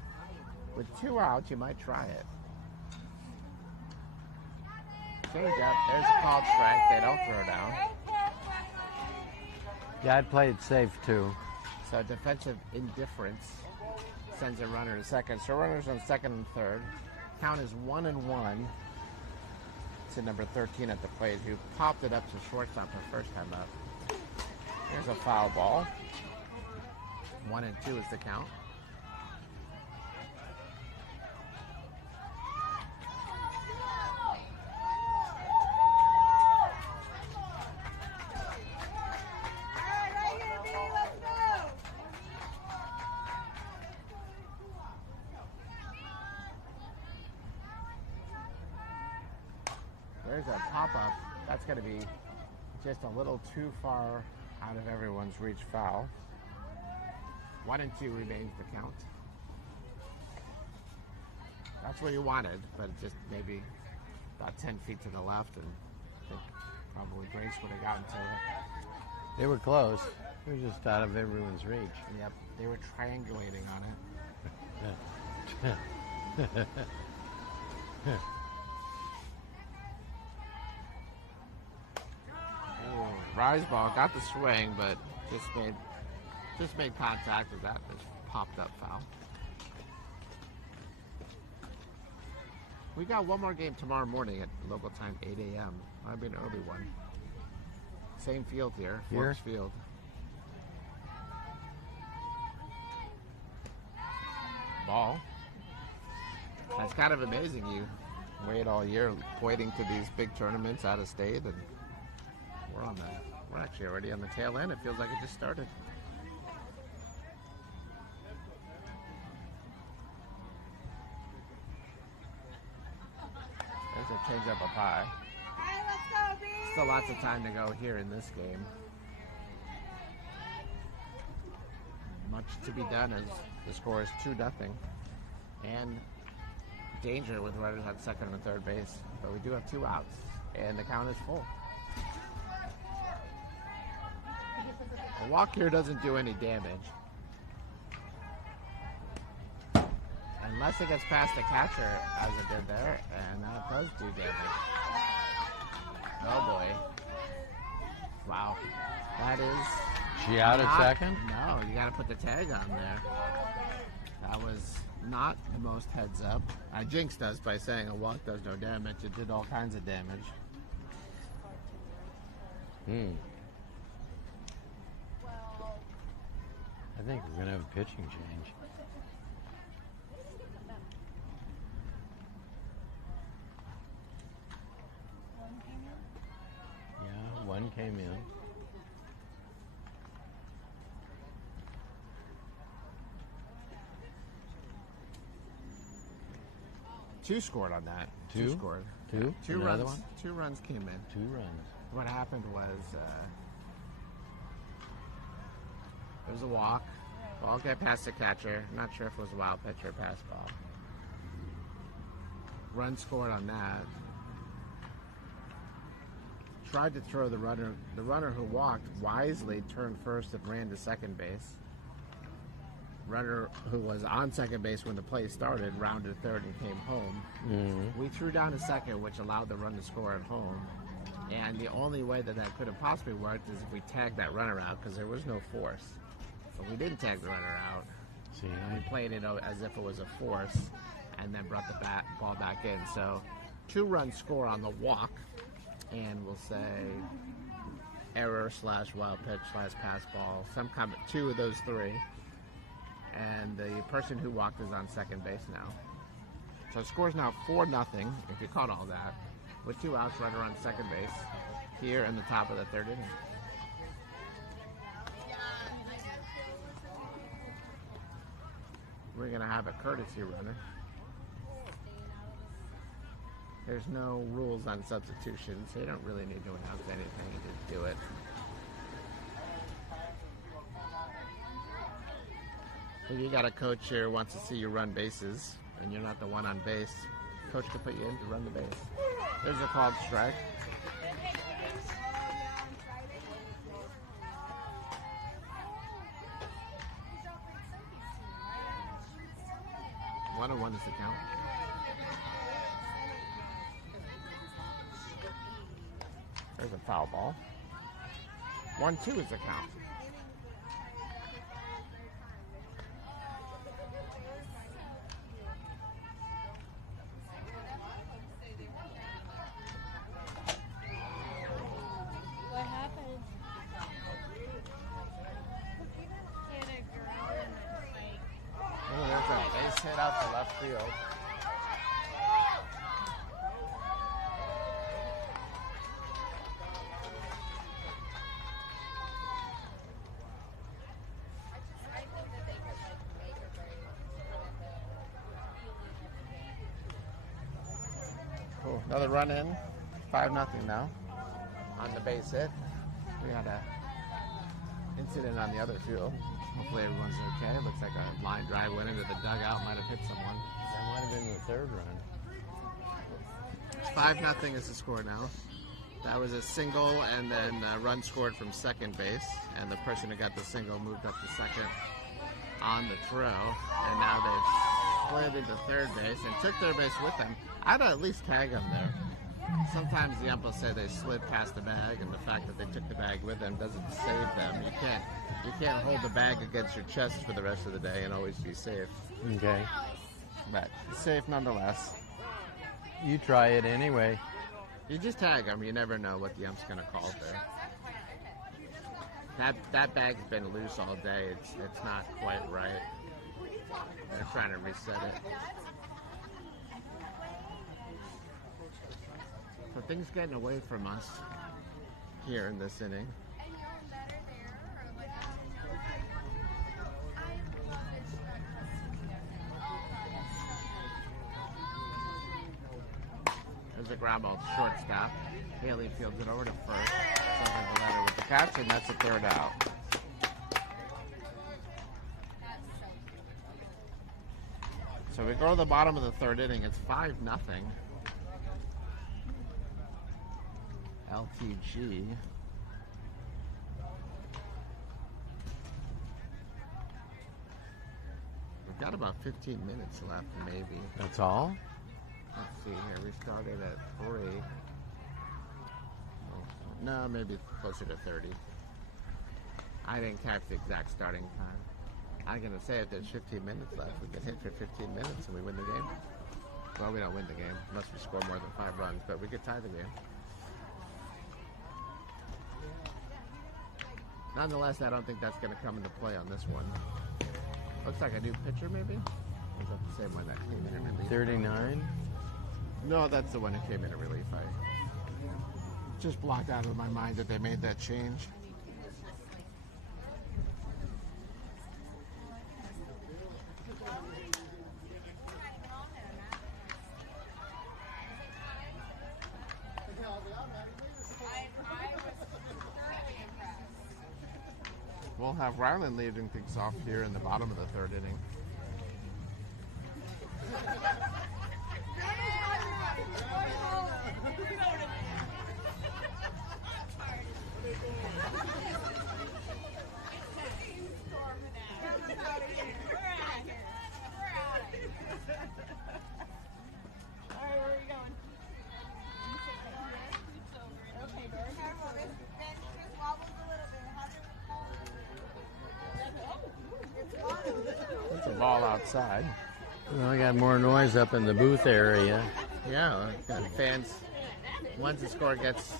With 2 outs, you might try it. Change up. There's a called strike. They don't throw down. Yeah, I'd play it safe too. So defensive indifference sends a runner to second. So runners on second and third. Count is 1-1 to number 13 at the plate, who popped it up to shortstop the first time up. Here's a foul ball. 1-2 is the count. There's a pop-up. That's going to be just a little too far out of everyone's reach foul. 1-2 remains the count. That's what you wanted, but just maybe about 10 feet to the left, and I think probably Grace would have gotten to it. They were close. They were just out of everyone's reach. Yep, they were triangulating on it. Rise ball got the swing, but just made contact with that. Just popped up foul. We got one more game tomorrow morning at local time, 8 a.m. Might be an early one. Same field here, Forks Field. Ball. That's kind of amazing. You wait all year waiting to these big tournaments out of state, and we're actually already on the tail end. It feels like it just started. There's a change up high. Hey, let's go, B. Still lots of time to go here in this game. Much to be done as the score is 2-0. And danger with runners at second and third base. But we do have 2 outs, and the count is full. A walk here doesn't do any damage. Unless it gets past the catcher, as it did there, and that does do damage. Oh boy. Wow. That is... She out at second? No, you gotta put the tag on there. That was not the most heads up. I jinxed us by saying a walk does no damage. It did all kinds of damage. I think we're going to have a pitching change. Yeah, one came in. Two scored on that. Two scored. Two? Two Another runs. one? 2 runs came in. 2 runs. What happened was there was a walk. Ball got past the catcher. Not sure if it was a wild pitch or a pass ball. Run scored on that. Tried to throw the runner. The runner who walked wisely turned first and ran to second base. Runner who was on second base when the play started rounded third and came home. We threw down to second, which allowed the run to score at home. And the only way that could have possibly worked is if we tagged that runner out, because there was no force. But we didn't tag the runner out. See, We played it as if it was a force, and then brought the ball back in. So 2 runs score on the walk, and we'll say error / wild pitch / pass ball, 2 of those 3. And the person who walked is on second base now. So the score's now 4-0, if you caught all that, with 2 outs, runner on second base, here in the top of the 3rd inning. We're going to have a courtesy runner. There's no rules on substitutions, so you don't really need to announce anything, you just do it. If you got a coach here who wants to see you run bases, and you're not the one on base, coach can put you in to run the base. There's a called strike. 1 is the count. There's a foul ball. 1-2 is the count. What happened? Oh, there's a base hit out to left field. Cool. Another run in. 5-0 now on the base hit. We had a incident on the other field. Hopefully everyone's okay. Looks like a line drive went into the dugout. Might have hit someone. That might have been the third run. 5-0 is the score now. That was a single and then a run scored from second base. And the person who got the single moved up to second on the throw. And now they've slid into third base and took third base with them. I'd at least tag them there. Sometimes the ump will say they slid past the bag, and the fact that they took the bag with them doesn't save them. You can't hold the bag against your chest for the rest of the day and always be safe. Okay. But safe nonetheless. You try it anyway. You just tag them. You never know what the ump's going to call there. That bag's been loose all day. It's not quite right. They're trying to reset it. So things getting away from us here in this inning. There's a ground ball to shortstop. Haley fields it over to first. Something the letter with the catch, and that's the third out. So we go to the bottom of the third inning. It's 5-0. LTG. We've got about 15 minutes left, maybe. That's all? Let's see here. We started at 3. No, maybe closer to 30. I didn't catch the exact starting time. I'm going to say if there's 15 minutes left, we can hit for 15 minutes and we win the game. Well, we don't win the game unless we score more than 5 runs, but we could tie the game. Nonetheless, I don't think that's going to come into play on this one. Looks like a new pitcher, maybe? Or is that the same one that came in relief? 39? No, that's the one that came in a relief. I just blocked out of my mind that they made that change. We'll have Ryland leading things off here in the bottom of the third inning. It's a ball outside. Well, I got more noise up in the booth area. Yeah, got fans. Once the score gets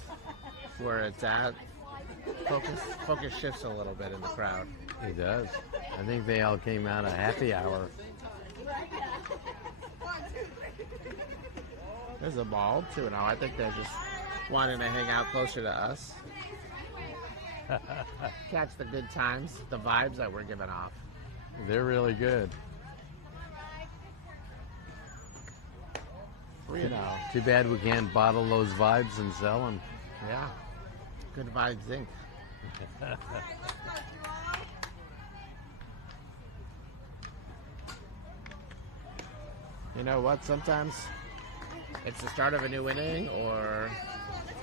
where it's at, focus shifts a little bit in the crowd. It does. I think they all came out of happy hour. There's a ball, 2-0. I think they're just wanting to hang out closer to us. Catch the good times, the vibes that we're giving off. They're really good. 3-0. Too bad we can't bottle those vibes and sell them. Yeah. Good vibes, Inc. You know what? Sometimes it's the start of a new inning, or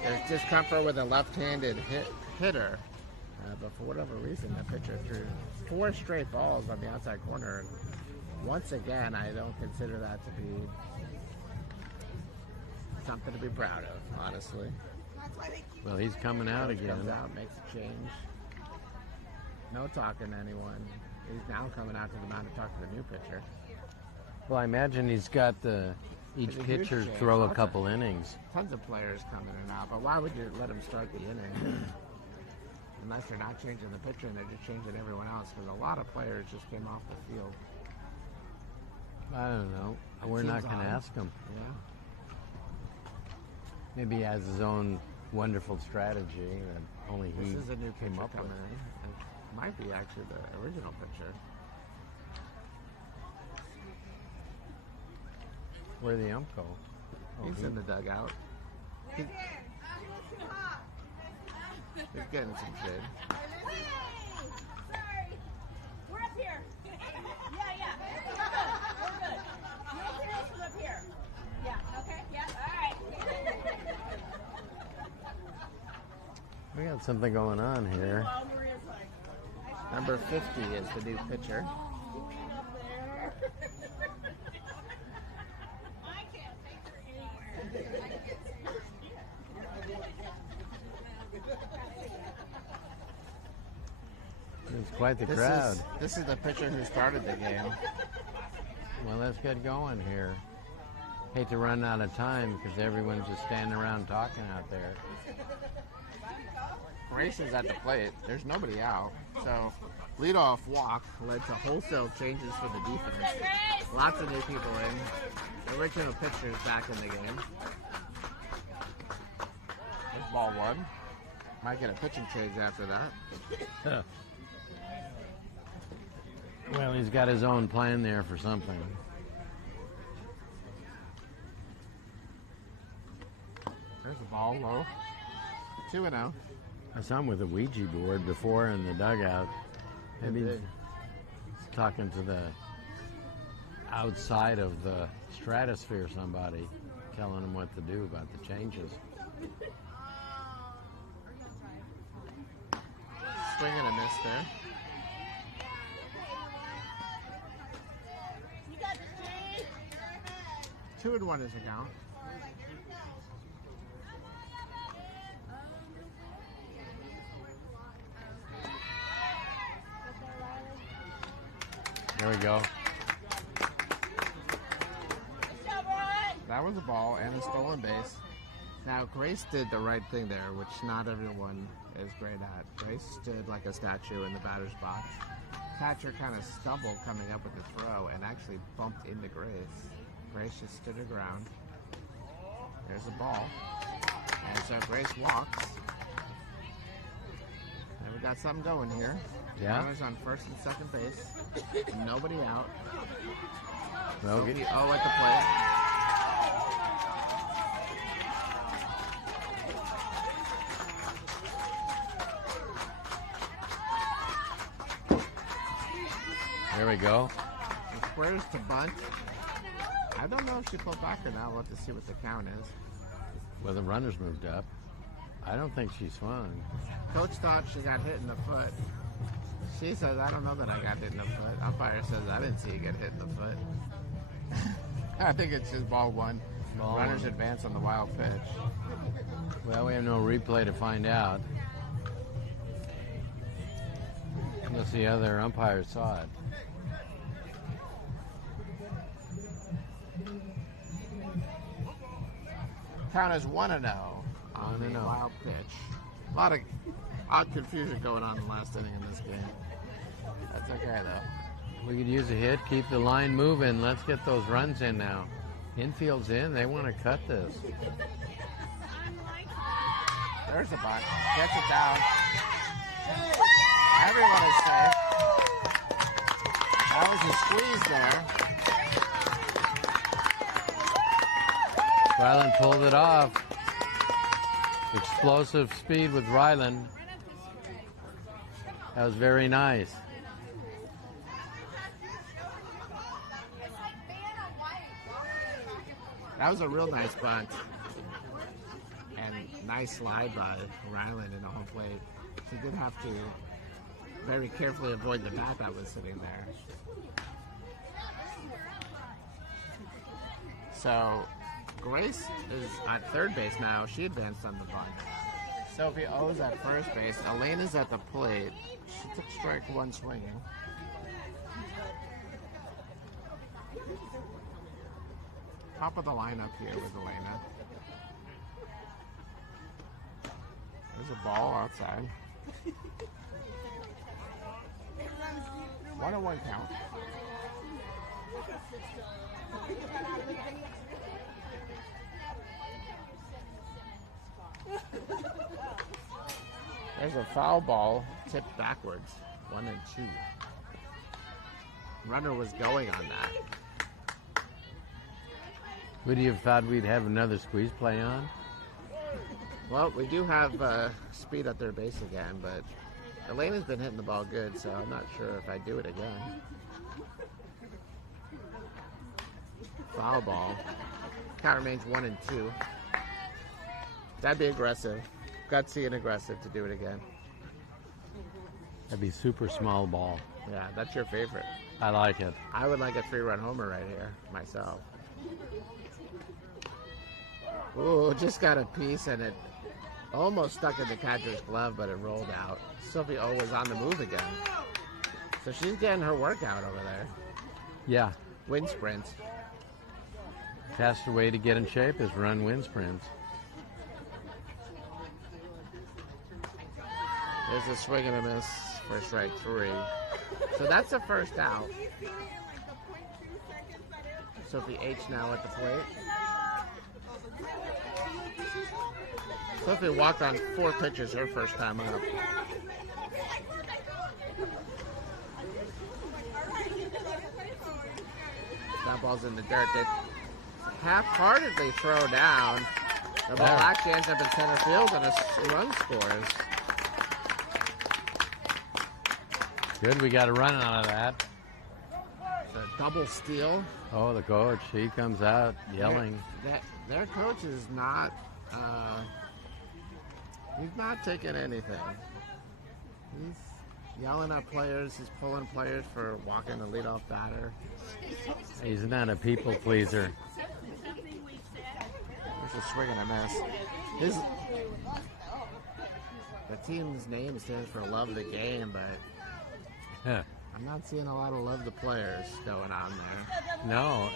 there's discomfort with a left-handed hitter. But for whatever reason, that pitcher threw 4 straight balls on the outside corner. And Once again, I don't consider that to be something to be proud of, honestly. Well, he's coming out Coach again. comes out, makes a change. No talking to anyone. He's now coming out to the mound to talk to the new pitcher. Well, I imagine he's got each It's a huge pitcher change. throw a Lots of- couple innings. Tons of players coming in and out, but why would you let them start the inning? Unless they're not changing the pitcher and they're just changing everyone else, because a lot of players just came off the field. I don't know. It We're not seems going to odd. ask him. Yeah. Maybe he has his own wonderful strategy that only he This is a new came pitcher up coming with. in. It might be actually the original pitcher. Where'd the ump go? Oh, He's in the dugout. He's getting some shade. Sorry. We're up here. Yeah. We're good. You'll hear us from up here. Yeah, okay? Yeah, all right. We got something going on here. Well, Maria's like, Number 50 is the new pitcher. up there. I can't take her anywhere. It's quite the crowd. This is the pitcher who started the game. Well, let's get going here. Hate to run out of time because everyone's just standing around talking out there. Grace is at the plate. There's nobody out. So, leadoff walk led to wholesale changes for the defense. Lots of new people in. Original pitchers back in the game. There's ball one. Might get a pitching change after that. Well, he's got his own plan there for something. There's the ball low. 2-0. I saw him with a Ouija board before in the dugout. Maybe he's talking to the outside of the stratosphere, somebody telling him what to do about the changes. Swing and a miss there. You got the G? 2-1 is a count. There we go. That was a ball and a stolen base. Now, Grace did the right thing there, which not everyone is great at. Grace stood like a statue in the batter's box. Catcher kind of stumbled coming up with the throw and actually bumped into Grace. Grace just stood her ground. There's the ball. And so Grace walks. And we got something going here. Yeah. Runners on first and second base. And nobody out. Well, Sophie O at the plate. there we go. The squares to bunt. I don't know if she pulled back or not. We'll have to see what the count is. Well, the runners moved up. I don't think she swung. Coach thought she got hit in the foot. She says, I don't know that I got hit in the foot. Umpire says, I didn't see you get hit in the foot. I think it's just ball one. Ball Runners one. advance on the wild pitch. Well, we have no replay to find out. Unless the other umpire saw it. Count is 1-0 on 1-0. the wild pitch. A lot of odd confusion going on in the last inning in this game. That's okay, though. We could use a hit, keep the line moving. Let's get those runs in now. Infield's in. They want to cut this. There's a bunt. Gets it down. Everyone is safe. That was a squeeze there. Ryland pulled it off. Explosive speed with Ryland. That was very nice. That was a real nice bunt. And nice slide by Ryland in the home plate. She did have to very carefully avoid the bat that was sitting there. So Grace is at third base now. She advanced on the bunt. Sophie O's at first base. Elena's at the plate. She took strike one swinging. Top of the lineup here with Elena. There's a ball outside. 1-1 count. There's a foul ball tipped backwards. 1-2. Runner was going on that. Would you have thought we'd have another squeeze play on? Well, we do have speed at third base again, but Elena's been hitting the ball good, so I'm not sure if I do it again. Foul ball. Count remains 1-2. That'd be aggressive. Gutsy and aggressive to do it again. That'd be super small ball. Yeah, that's your favorite. I like it. I would like a 3-run homer right here, myself. Ooh, just got a piece and it almost stuck in the catcher's glove, but it rolled out. Sophie O was on the move again. So she's getting her workout over there. Yeah. Wind sprints. Faster way to get in shape is run wind sprints. There's a swing and a miss for strike 3. So that's the first out. Sophie H now at the plate. Sophie walked on 4 pitches her first time up. That ball's in the dirt. They half-heartedly throw down. The ball actually ends up in center field and a run scores. Good, we got a run out of that. It's a double steal. Oh, the coach, he comes out yelling. Their coach is not, he's not taking anything. He's yelling at players, he's pulling players for walking the leadoff batter. He's not a people pleaser. There's a swing and a miss. The team's name stands for Love the Game, but I'm not seeing a lot of love the players going on there. No.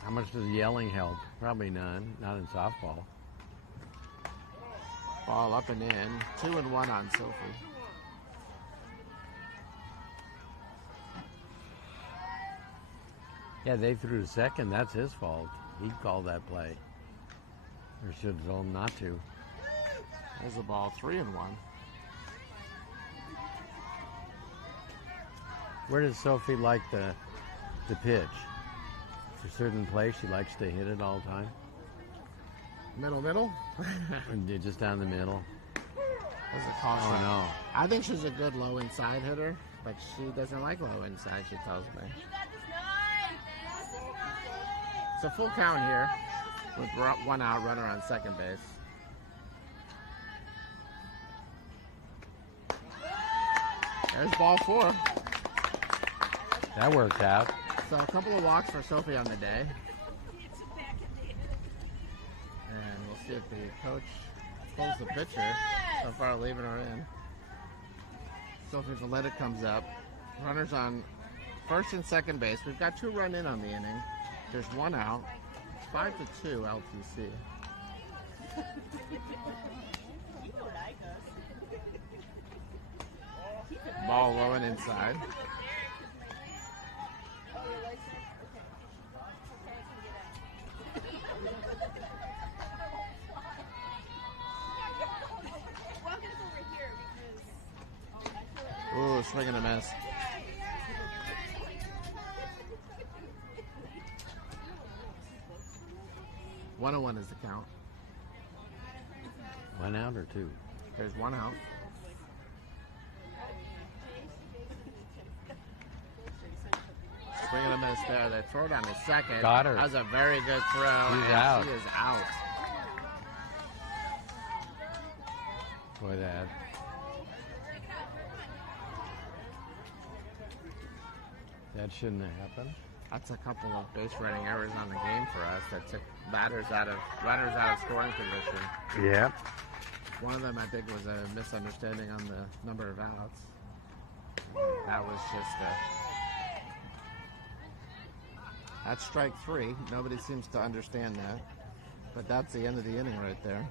How much does yelling help? Probably none. Not in softball. Ball up and in. 2-1 on Sophie. Yeah, they threw to second. That's his fault. He called that play. Or should have told him not to. There's the ball. 3-1. Where does Sophie like the pitch? Is there a certain place she likes to hit it all the time? Middle? Or just down the middle? There's a caution. Oh, no. I think she's a good low inside hitter, but she doesn't like low inside, she tells me. It's a full count here with 1 out, runner on second base. There's ball 4. That worked out. So a couple of walks for Sophie on the day. And we'll see if the coach pulls the pitcher. So far leaving her in. Sophie Valletta comes up. Runners on first and second base. We've got 2 run in on the inning. There's 1 out. It's 5-2 LTC. Ball low and inside. Ooh, swing and a miss. One and 1 is the count. 1 out or 2? There's 1 out. Swing and a miss there. The throw down is second. Got her. That was a very good throw. She's and out. She is out. Boy, that shouldn't have happened. That's a couple of base running errors on the game for us that took runners out of scoring position. Yeah. One of them, I think, was a misunderstanding on the number of outs. That was just that's strike 3. Nobody seems to understand that. But that's the end of the inning right there.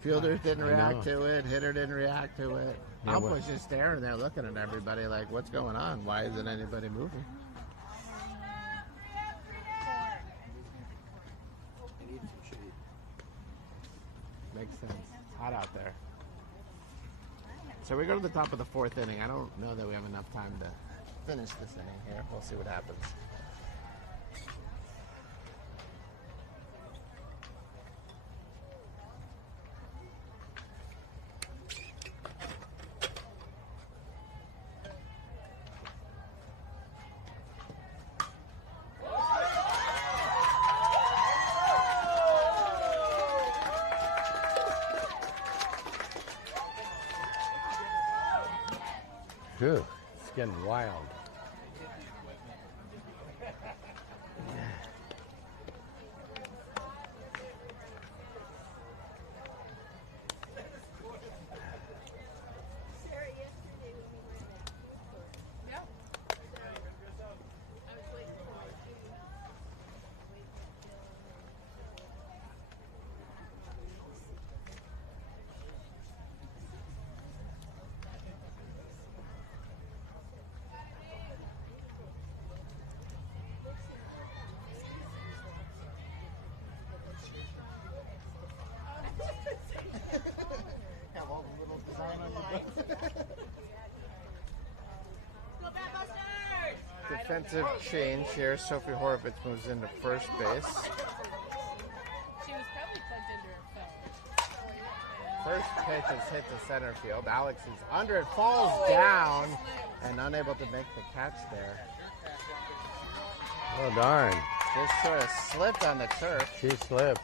Fielders didn't react to it. Hitter didn't react to it. Yeah, Ump was just staring there looking at everybody like, what's going on? Why isn't anybody moving? Makes sense. It's hot out there. So we go to the top of the 4th inning. I don't know that we have enough time to finish this inning here. We'll see what happens. Phew, it's getting wild. Have all the little design on the book. Go Batbusters! Defensive change here. Sophie Horvitz moves into first base. She was probably plugged into her phone. First pitch is hit to center field. Alex is under it, falls down, and unable to make the catch there. Oh, darn. Just sort of slipped on the turf. She slipped.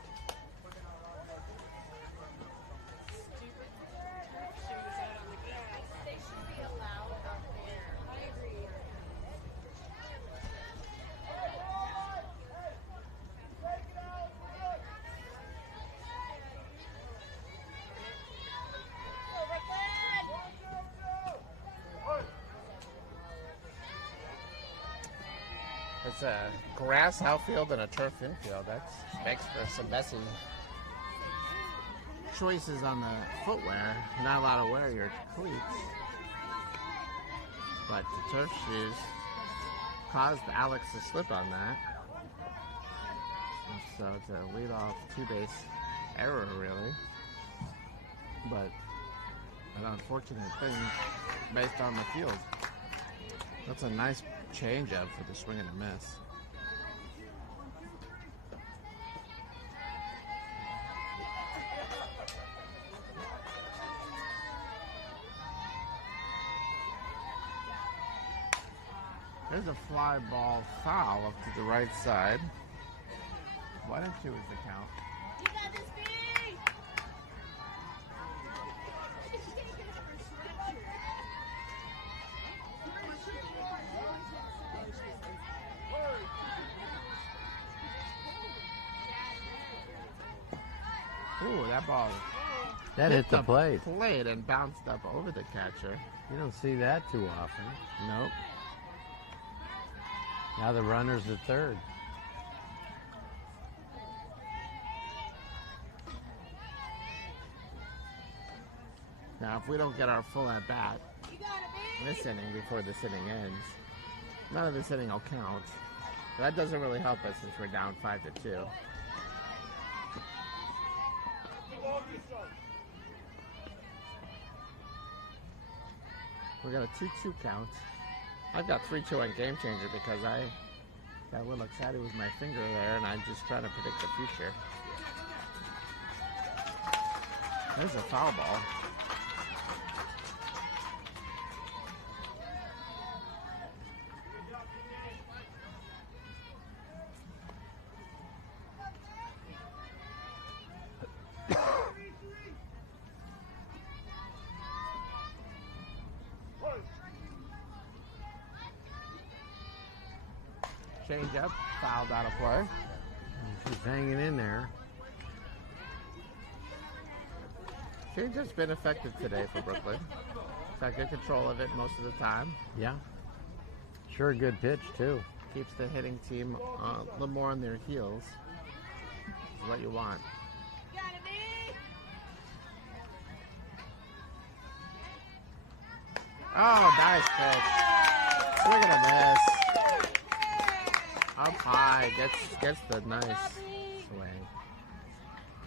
They should be allowed up there. I agree. It's a grass outfield and a turf infield. That makes for some messy choices on the footwear. Not allowed to wear your cleats. But the turf shoes caused Alex to slip on that. And so it's a leadoff two-base error, really. But an unfortunate thing based on the field. That's a nice change-up for the swing and a miss. There's a fly ball foul up to the right side. 1-2 is the count. You got this, B! Ooh, that ball That hit the plate. plate and bounced up over the catcher. You don't see that too often. Nope. Now the runner's at third. Now, if we don't get our full at bat You got it, B! this inning before this inning ends, none of this inning will count. But that doesn't really help us since we're down 5-2. We got a 2-2 count. I've got 3-2 on Game Changer because I got a little excited with my finger there, and I'm just trying to predict the future. There's a foul ball. Change up, fouled out of play. She's hanging in there. Change up's been effective today for Brooklyn. Got good control of it most of the time. Yeah. Sure, good pitch too. Keeps the hitting team a little more on their heels. Is what you want. Gotta be. Oh, nice pitch. Swing and a miss. Up high, gets the nice swing.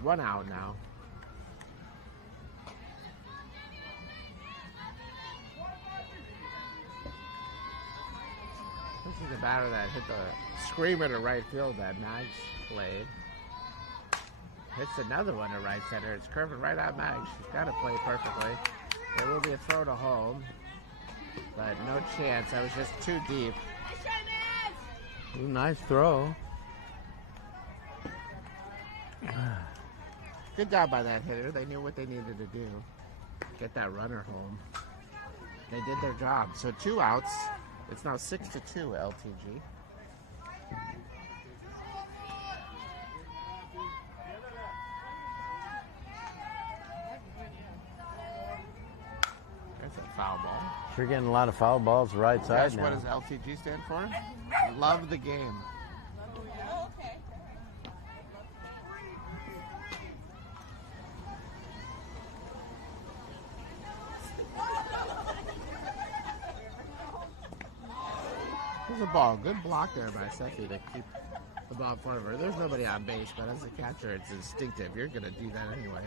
1 out now. This is the batter that hit the screamer to right field that Mags played. Hits another one to right center. It's curving right at Mags. She's got to play perfectly. There will be a throw to home, but no chance. That was just too deep. Nice try, Mads. Ooh, nice throw. Good job by that hitter. They knew what they needed to do. Get that runner home. They did their job. So 2 outs. It's now 6-2 LTG. That's a foul ball. Sure getting a lot of foul balls right side Guys, now. what does LTG stand for? Love the game. Oh, okay. There's a ball. Good block there by Sefi to keep the ball in front of her. There's nobody on base, but as a catcher, it's instinctive. You're going to do that anyway.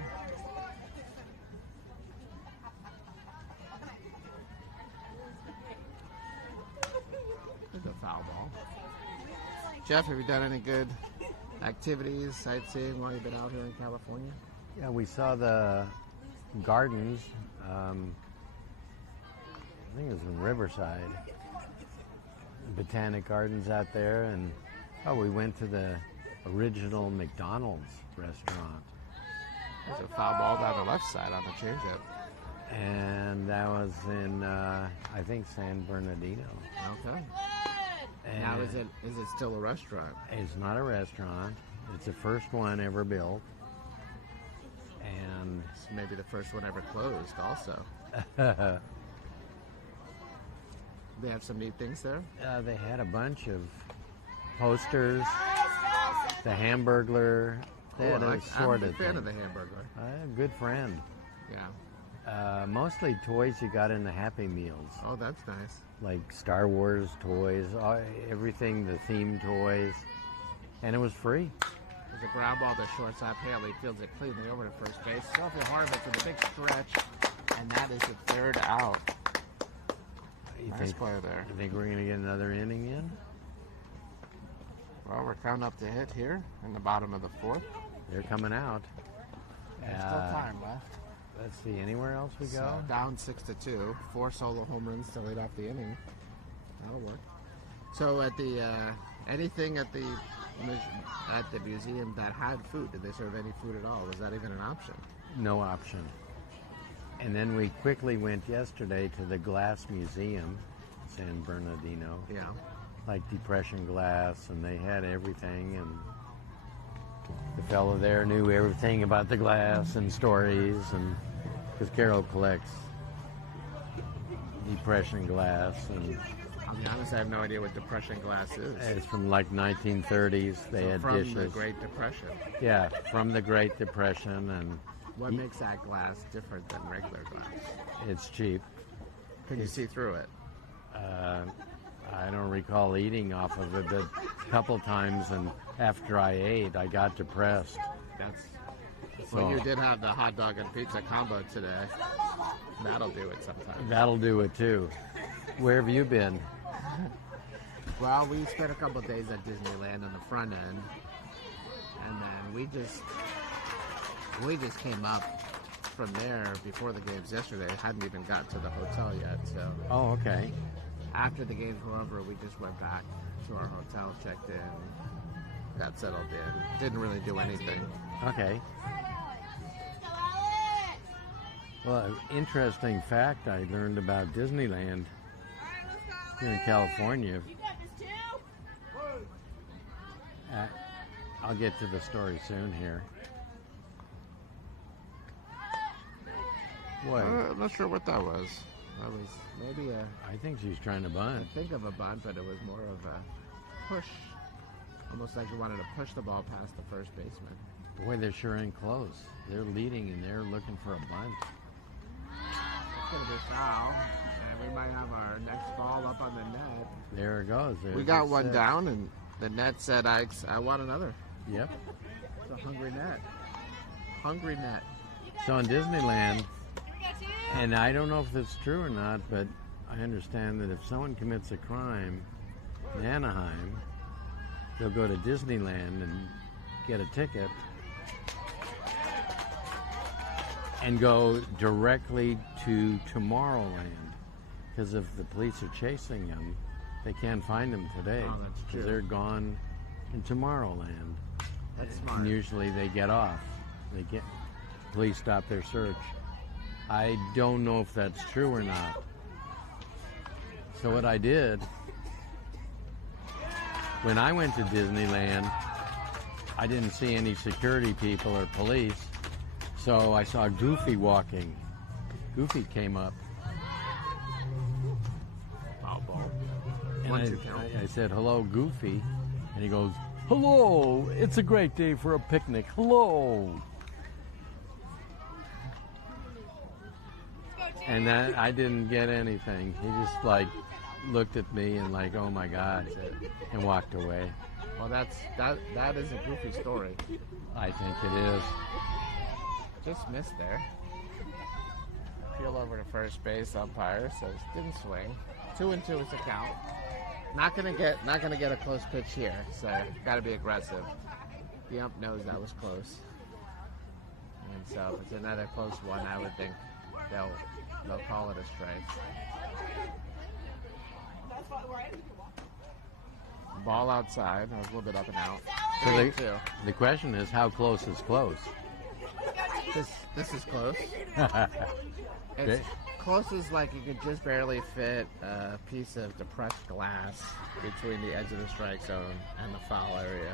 There's a foul ball. Jeff, have you done any good activities, sightseeing while you've been out here in California? Yeah, we saw the gardens. I think it was in Riverside. Botanic Gardens out there, and we went to the original McDonald's restaurant. There's a foul ball down the left side on the changeup. And that was in, I think, San Bernardino. Okay. And Now, is it still a restaurant? It's not a restaurant. It's the first one ever built. And It's maybe the first one ever closed also. They have some neat things there. they had a bunch of posters, the Hamburglar. They had I'm a assorted fan of things. the Hamburger. A good friend. Yeah. Mostly toys you got in the Happy Meals, Oh, that's nice. like Star Wars toys, everything, the theme toys, and it was free. There's a ground ball to shortstop. Haley fields it cleanly over to first base. Sophie Harvick with a big stretch, and that is the 3rd out. Nice play there. You think we're going to get another inning in? Well, we're counting up the hit here in the bottom of the 4th. They're coming out. There's still time left. Let's see, anywhere else we go? So down 6-2. 4 solo home runs to lead off the inning. That'll work. So at the anything at the museum that had food, did they serve any food at all? Was that even an option? No option. And then we quickly went yesterday to the Glass Museum, San Bernardino, Yeah. like Depression glass, and they had everything. And the fellow there knew everything about the glass and stories, and because Carol collects Depression glass, and I'll be honest, I have no idea what depression glass is. it's from like 1930s. They So had from dishes. the Great Depression. Yeah, from the Great Depression, and What makes that glass different than regular glass? it's cheap. Can you see through it? I don't recall eating off of it, but a couple times, and after I ate, I got depressed. That's So well, you did have the hot dog and pizza combo today. That'll do it sometimes. that'll do it too. Where have you been? Well, we spent a couple of days at Disneyland on the front end, and then we just came up from there before the games yesterday. Hadn't even gotten to the hotel yet, so Oh, okay. after the games were over, we just went back to our hotel, checked in, got settled in. Didn't really do anything. Okay. Well, interesting fact I learned about Disneyland here in California. You got this too? I'll get to the story soon here. What? I'm not sure what that was. That was maybe a... I think she's trying to I bunt. think of a bunt, but it was more of a push. Almost like you wanted to push the ball past the first baseman. Boy, they're sure in close. They're leading and they're looking for a bunt. It's going to be foul, and we might have our next ball up on the net. There it goes. There's We got the one six. down, and the net said, I want another. Yep. It's a hungry net. Hungry net. So in Disneyland, and I don't know if that's true or not, but I understand that if someone commits a crime in Anaheim, they'll go to Disneyland and get a ticket and go directly to Tomorrowland. Because if the police are chasing them, they can't find them today. Oh, that's true. Because they're gone in Tomorrowland. That's smart. And usually they get off. Police stop their search. I don't know if that's true or not. So what I did, when I went to Disneyland, I didn't see any security people or police. So I saw Goofy walking. Goofy came up. Foul ball. And 1-2 count. I said, "Hello, Goofy." And he goes, "Hello, it's a great day for a picnic. Hello." And that, I didn't get anything. He just like looked at me and like, "Oh my God," and walked away. Well, that is a goofy story. I think it is. Just missed there. Peel over to first base. Umpire says didn't swing. 2-2 is the count. Not gonna get a close pitch here. So got to be aggressive. The ump knows that was close, and so if it's another close one, I would think they'll call it a strike. Ball outside. I was a little bit up and out. So 3-2. the question is, how close is close? This is close. It's Okay. close as like you could just barely fit a piece of depressed glass between the edge of the strike zone and the foul area.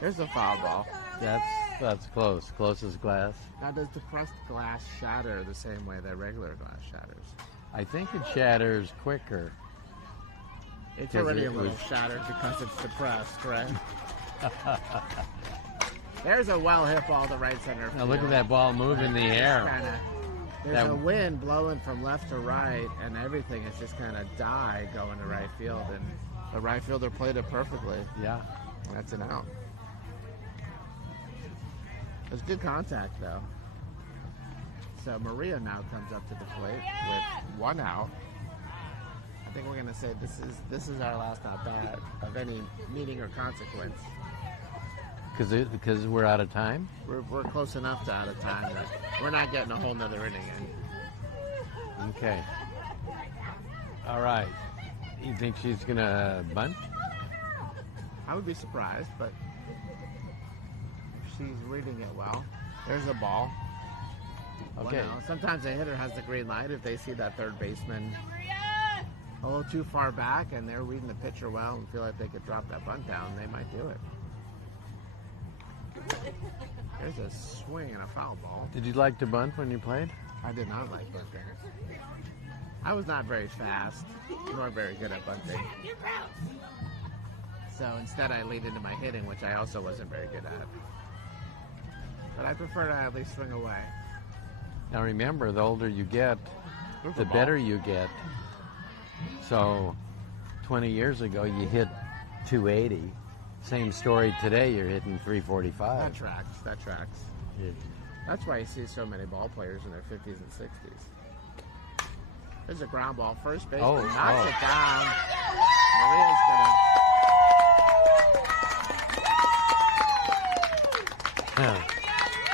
There's a foul ball. That's close. Close as glass. Now, does depressed glass shatter the same way that regular glass shatters? I think it shatters quicker. It's 'Cause already it a little was- shattered because it's depressed, right? There's a well hit ball to right center field. Now look at that ball move in the air. There's That- a wind blowing from left to right, and everything is just kind of died going to right field, and the right fielder played it perfectly. Yeah. That's an out. It's good contact, though. So Maria now comes up to the plate with one out. I think we're gonna say this is our last at bat of any meaning or consequence. Because we're out of time? We're close enough to out of time that we're not getting a whole nother inning in. Okay. All right. You think she's going to bunt? I would be surprised, but she's reading it well. There's a ball. Okay. One out. Sometimes a hitter has the green light if they see that third baseman a little too far back and they're reading the pitcher well and feel like they could drop that bunt down, they might do it. There's a swing and a foul ball. Did you like to bunt when you played? I did not like bunting. I was not very fast, nor very good at bunting. So instead I lead into my hitting, which I also wasn't very good at. But I prefer to at least swing away. Now remember, the older you get, There's the a ball. better you get. So 20 years ago, you hit 280. Same story today, you're hitting 345. That tracks. That's why you see so many ball players in their 50s and 60s. There's a ground ball. First baseman knocks it down. Maria's gonna...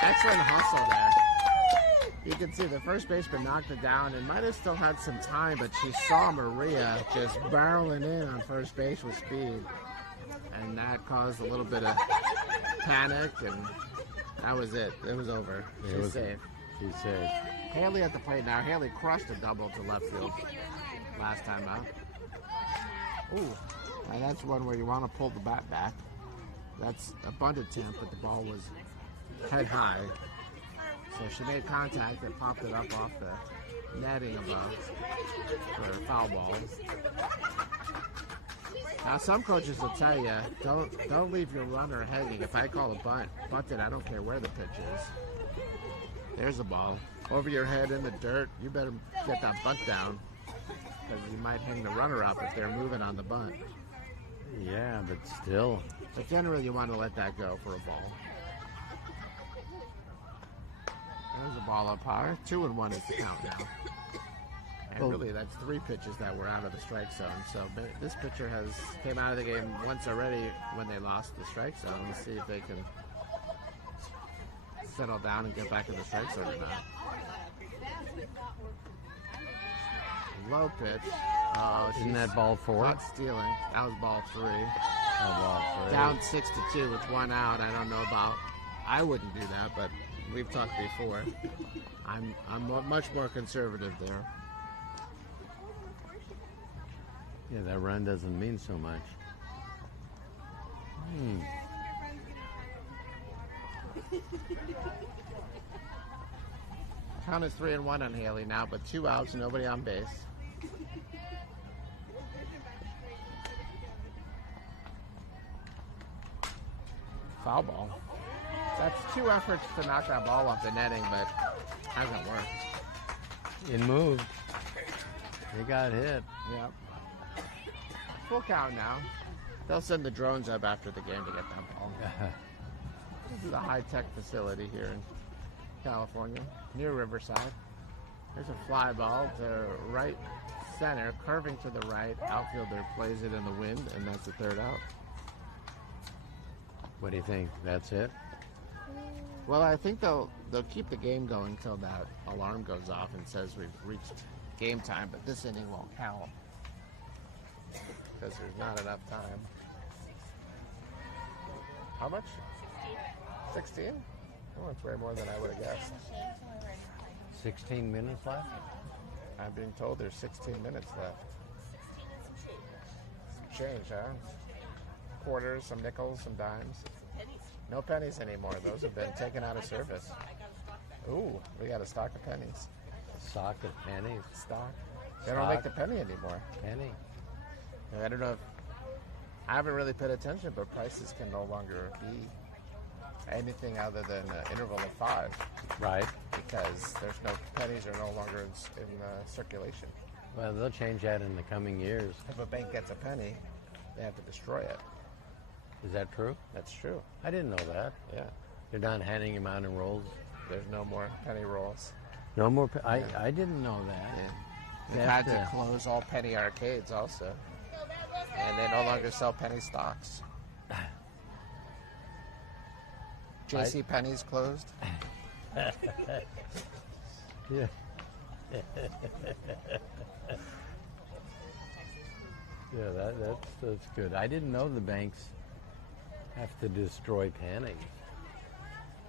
Excellent hustle there. You can see the first baseman knocked it down and might have still had some time, but she saw Maria just barreling in on first base with speed. And that caused a little bit of panic, and that was it. It was over. She's safe. She's safe. Haley at the plate now. Haley crushed a double to left field last time out. Ooh, now that's one where you want to pull the bat back. That's a bunt attempt, but the ball was head high. So she made contact and popped it up off the netting above for foul ball. Now some coaches will tell you, don't leave your runner hanging. If I call a bunted, I don't care where the pitch is. There's a ball. Over your head in the dirt, you better get that bunt down, because you might hang the runner up if they're moving on the bunt. Yeah, but still. But generally you want to let that go for a ball. There's a ball up high. 2-1 is the count now. And really, that's 3 pitches that were out of the strike zone. So this pitcher came out of the game once already when they lost the strike zone. Let's see if they can settle down and get back in the strike zone or not. Low pitch. Oh, isn't that ball 4? Caught stealing. That was ball 3. Oh, ball 3. Down 6-2 with 1 out. I don't know about. I wouldn't do that, but we've talked before. I'm much more conservative there. Yeah, that run doesn't mean so much. Count is 3-1 on Haley now, but 2 outs, nobody on base. Foul ball. That's 2 efforts to knock that ball off the netting, but hasn't worked. It moved. It got hit. Yep. Full count now. They'll send the drones up after the game to get that ball. This is a high-tech facility here in California, near Riverside. There's a fly ball to right center, curving to the right. Outfielder plays it in the wind, and that's the 3rd out. What do you think? That's it? Well, I think they'll keep the game going until that alarm goes off and says we've reached game time, but this inning won't count because there's not enough time. How much? 16? Oh, that's way more than I would have guessed. 16 minutes left? I'm being told there's 16 minutes left. Some change, huh? Quarters, some nickels, some dimes. No pennies anymore. Those have been taken out of service. Ooh, we got a stock of pennies. Stock of pennies. Stock. They don't make the penny anymore. Penny. And I don't know if I haven't really paid attention, but prices can no longer be anything other than an interval of 5. Right. Because there's no pennies are no longer in circulation. Well, they'll change that in the coming years. If a bank gets a penny, they have to destroy it. Is that true? That's true. I didn't know that. Yeah. They're not handing them out in rolls. There's no more penny rolls. No more. I didn't know that. Yeah. They've had to close all penny arcades also. And they no longer sell penny stocks. J.C. Penney's closed. Yeah. Yeah, that's good. I didn't know the banks have to destroy pennies.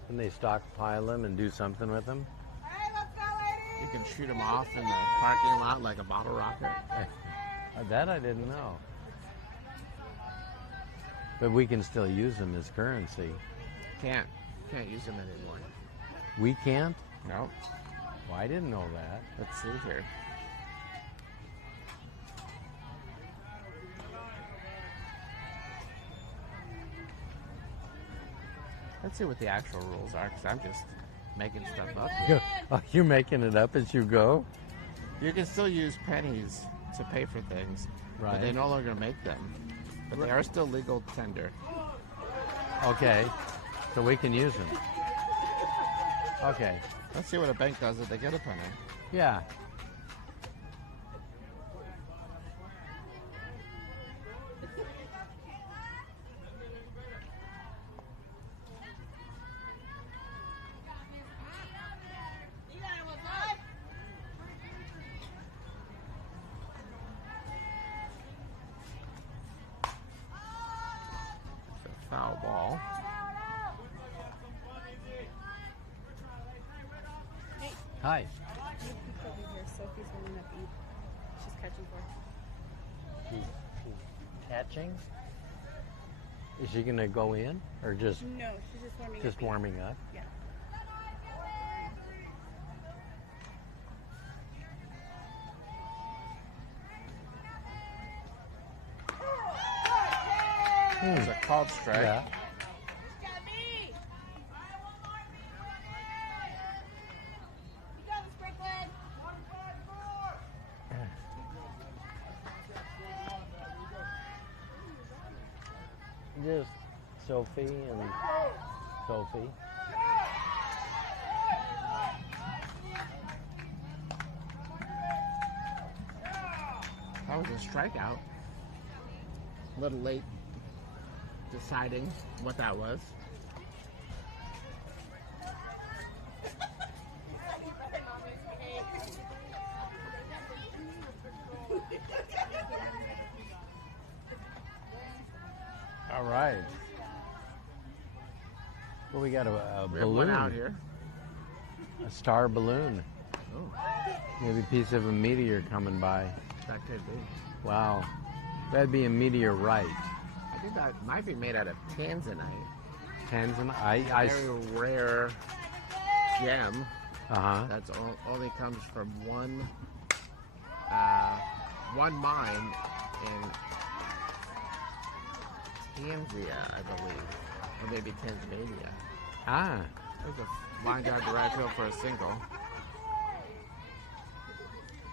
Can they stockpile them and do something with them? You can shoot them off in the parking lot like a bottle rocket. That I didn't know. But we can still use them as currency. Can't use them anymore. We can't? No. Well, I didn't know that. Let's see here. Let's see what the actual rules are, because I'm just making stuff up here. Oh, you're making it up as you go? You can still use pennies to pay for things, right? But they no longer make them. But they are still legal tender. Okay, so we can use them. Okay. Let's see what a bank does if they get a penny. Yeah. Foul ball. Hi. She's over here. Sophie's warming up eat. She's catching for us. She's catching? Is she gonna go in or just No, she's just warming up. warming up? Yeah. It's a called strike. Yeah. Got me. You got this, Brooklyn. Just Sophie and Sophie. That was a strikeout. A little late deciding what that was. All right. Well, we got a We have balloon one out here. A star balloon. Oh, Maybe a piece of a meteor coming by. that could be. Wow. That'd be a meteorite. I think that might be made out of tanzanite. Tanzanite. Very rare gem Uh-huh. that's only comes from one mine in Tanzania, I believe, or maybe Tasmania. Ah. There's a line down to right field for a single.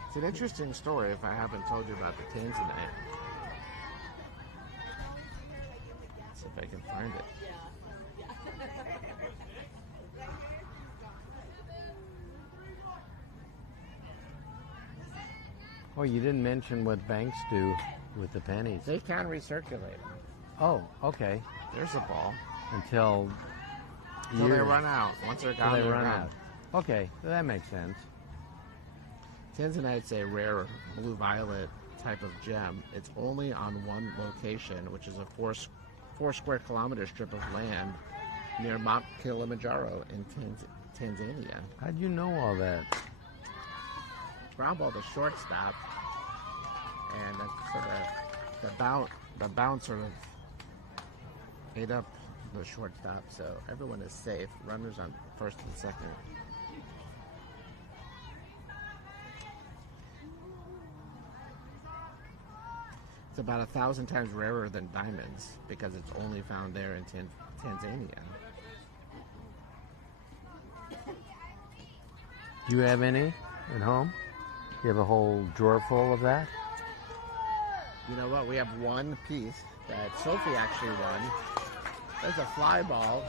It's an interesting story if I haven't told you about the tanzanite. Let's see if I can find it. Oh, you didn't mention what banks do with the pennies. They can recirculate. Oh, okay. There's a ball. Until Until they years. run out. Once they're Till gone, they they're run gone. out. Okay, that makes sense. Tanzanite's a rare blue-violet type of gem. It's only on one location, which is a four square kilometer strip of land near Mount Kilimanjaro in Tanzania. How'd you know all that? Ground ball, the shortstop, and that's sort of the bounce sort of ate up the shortstop, so everyone is safe. Runners on first and second. It's about 1,000 times rarer than diamonds because it's only found there in Tanzania. Do you have any at home? You have a whole drawer full of that? You know what? We have one piece that Sophie actually won. There's a fly ball.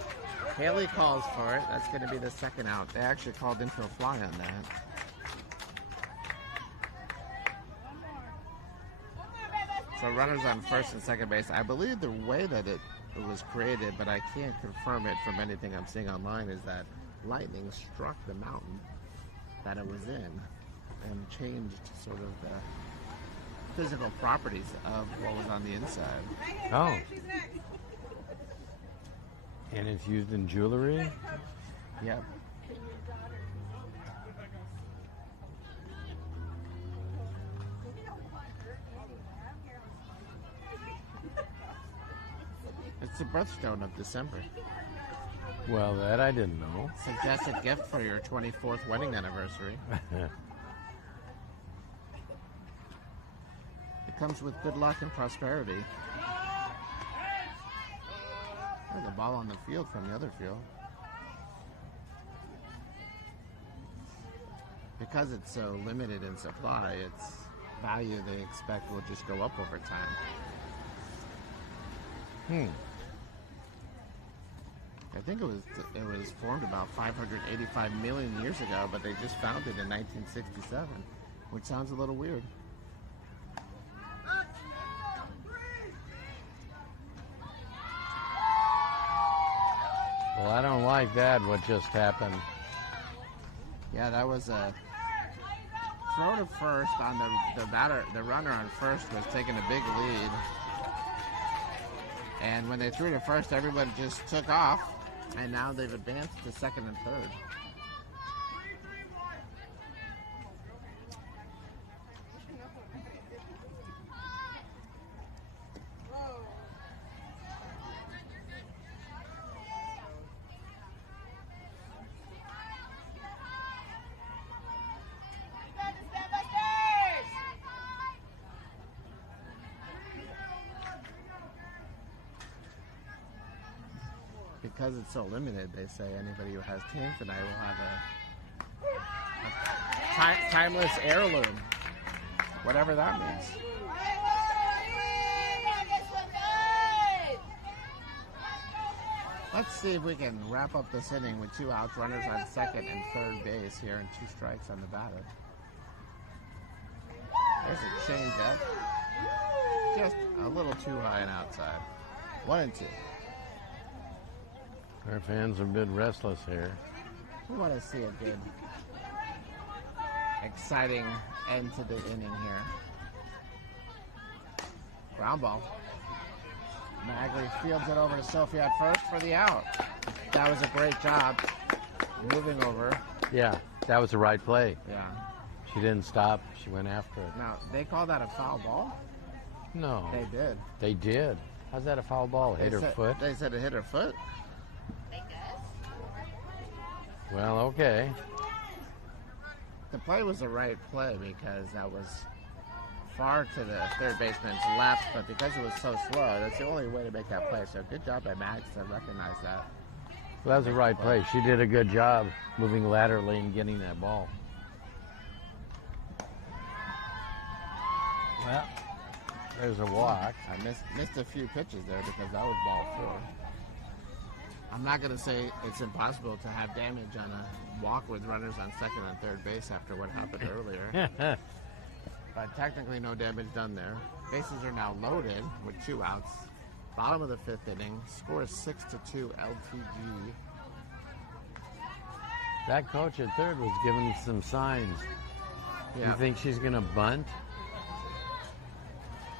Haley calls for it. That's going to be the second out. They actually called in for a fly on that. So runners on first and second base. I believe the way that it was created, but I can't confirm it from anything I'm seeing online, is that lightning struck the mountain that it was in and changed sort of the physical properties of what was on the inside. Oh. And it's used in jewelry? Yep. It's the birthstone of December. Well, that I didn't know. Suggested gift for your 24th wedding anniversary. It comes with good luck and prosperity. There's a ball on the field from the other field. Because it's so limited in supply, its value they expect will just go up over time. I think it was formed about 585 million years ago, but they just found it in 1967, which sounds a little weird. Well, I don't like that, what just happened. Yeah, that was a throw to first on the batter. The runner on first was taking a big lead. And when they threw to first, everyone just took off. And now they've advanced to second and third. because it's so limited, they say anybody who has teams tonight will have a timeless heirloom, whatever that means. Let's see if we can wrap up this inning with 2 outs, runners on second and third base here, and 2 strikes on the batter. There's a changeup, just a little too high and outside. 1-2. Our fans are a bit restless here. We want to see a good, exciting end to the inning here. Ground ball. Magley fields it over to Sophie at first for the out. That was a great job moving over. Yeah, that was the right play. Yeah. She didn't stop. She went after it. Now, they call that a foul ball? No. They did. They did. How's that a foul ball? Hit her foot? They said it hit her foot? Well, okay. The play was the right play because that was far to the third baseman's left, but because it was so slow, that's the only way to make that play. So good job by Max to recognize that. Well, that was the right play. She did a good job moving laterally and getting that ball. Well, there's a walk. I missed a few pitches there because that was ball 4. I'm not going to say it's impossible to have damage on a walk with runners on second and third base after what happened earlier. But technically no damage done there. Bases are now loaded with 2 outs. Bottom of the 5th inning. Score is 6-2 LTG. That coach at third was giving some signs. Yeah. You think she's going to bunt?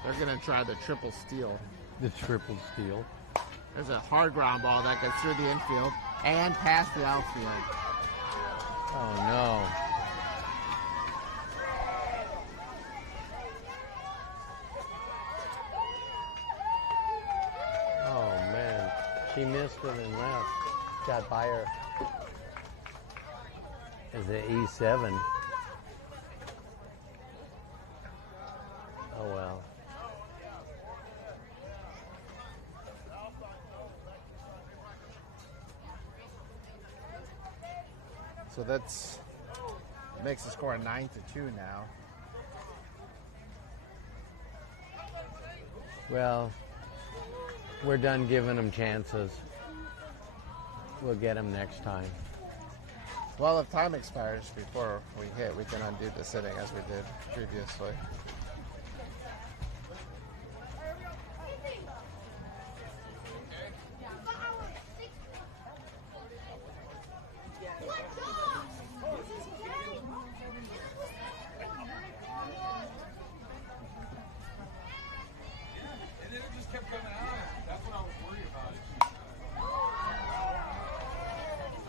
They're going to try the triple steal. The triple steal. There's a hard ground ball that goes through the infield and past the outfield. Oh, no. Oh, man. She missed it and left. Got by her. Is it E7? Oh, well. So that's makes the score 9-2 now. Well, we're done giving them chances. We'll get them next time. Well, if time expires before we hit, we can undo the sitting as we did previously.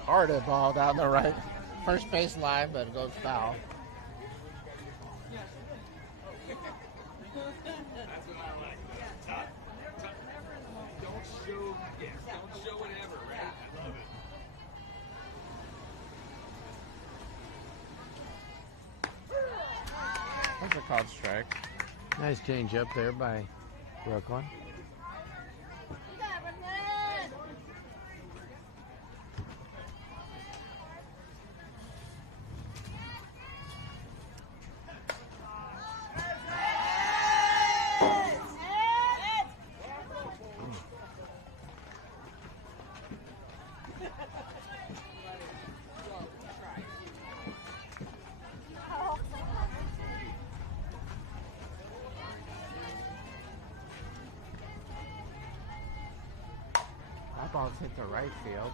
Hard hit ball down the right first base line, but it goes foul. Don't show whatever, right? I love it. That's a called strike. Nice change up there by Brooklyn. That ball's hit the right field.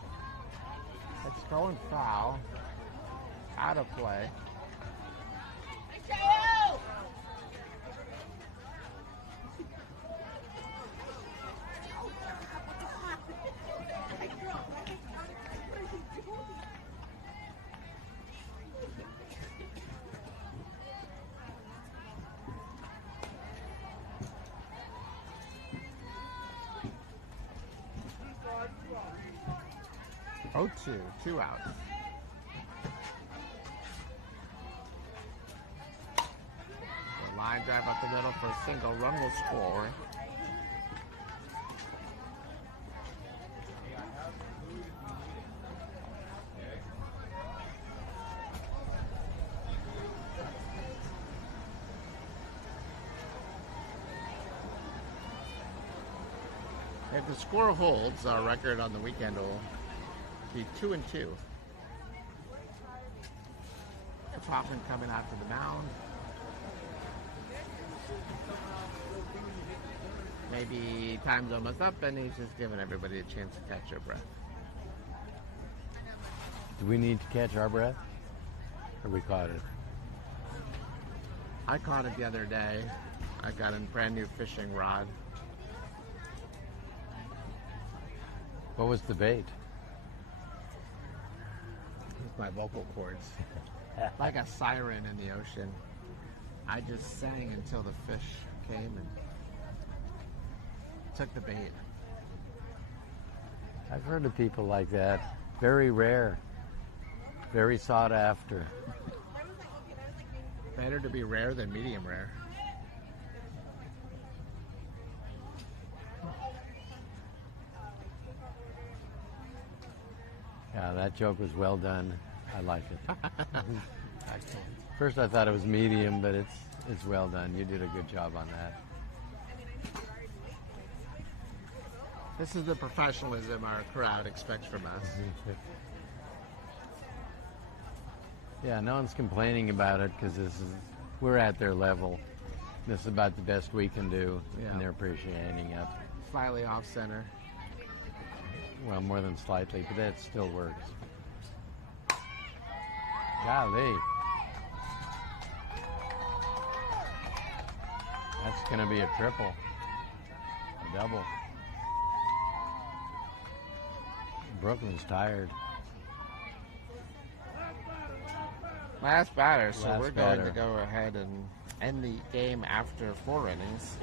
It's going foul. Out of play. Oh, 2 outs. The line drive up the middle for a single run will score. If the score holds, our record on the weekend will be 2-2. Hoffman coming out to the mound. Maybe time's almost up and he's just giving everybody a chance to catch their breath. Do we need to catch our breath? Or we caught it? I caught it the other day. I got a brand new fishing rod. What was the bait? With my vocal cords. Like a siren in the ocean. I just sang until the fish came and took the bait. I've heard of people like that. Very rare. Very sought after. Better to be rare than medium rare. Yeah, that joke was well done. I like it. Excellent. First I thought it was medium, but it's well done. You did a good job on that. This is the professionalism our crowd expects from us. Yeah, no one's complaining about it because we're at their level. This is about the best we can do, Yeah. and they're appreciating it. Slightly off center. Well, more than slightly, but that still works. Golly. That's going to be a triple. A double. Brooklyn's tired. Last batter, so Last we're going batter. to go ahead and end the game after 4 innings.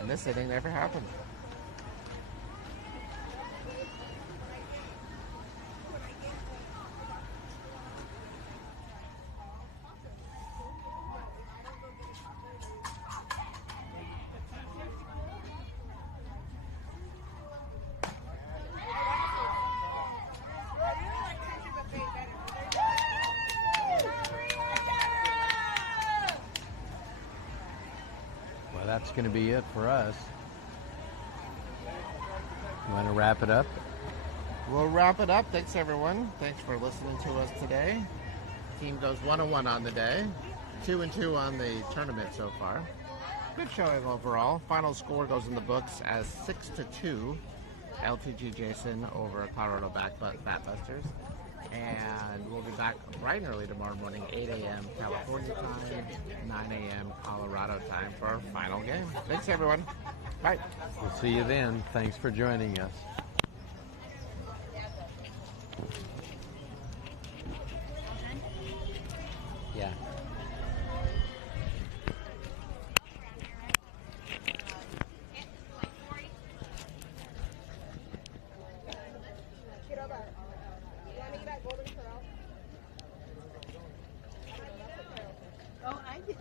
And this inning never happened. Well, that's going to be it for us. You want to wrap it up? We'll wrap it up. Thanks, everyone. Thanks for listening to us today. Team goes 1-1 on the day, 2-2 on the tournament so far. Good showing overall. Final score goes in the books as 6-2. LTG Jason over Colorado Batbusters. And we'll be back bright and early tomorrow morning, 8 a.m. California time, 9 a.m. Colorado time for our final game. Thanks, everyone. Bye. We'll see you then. Thanks for joining us. Yeah. Oh, I did.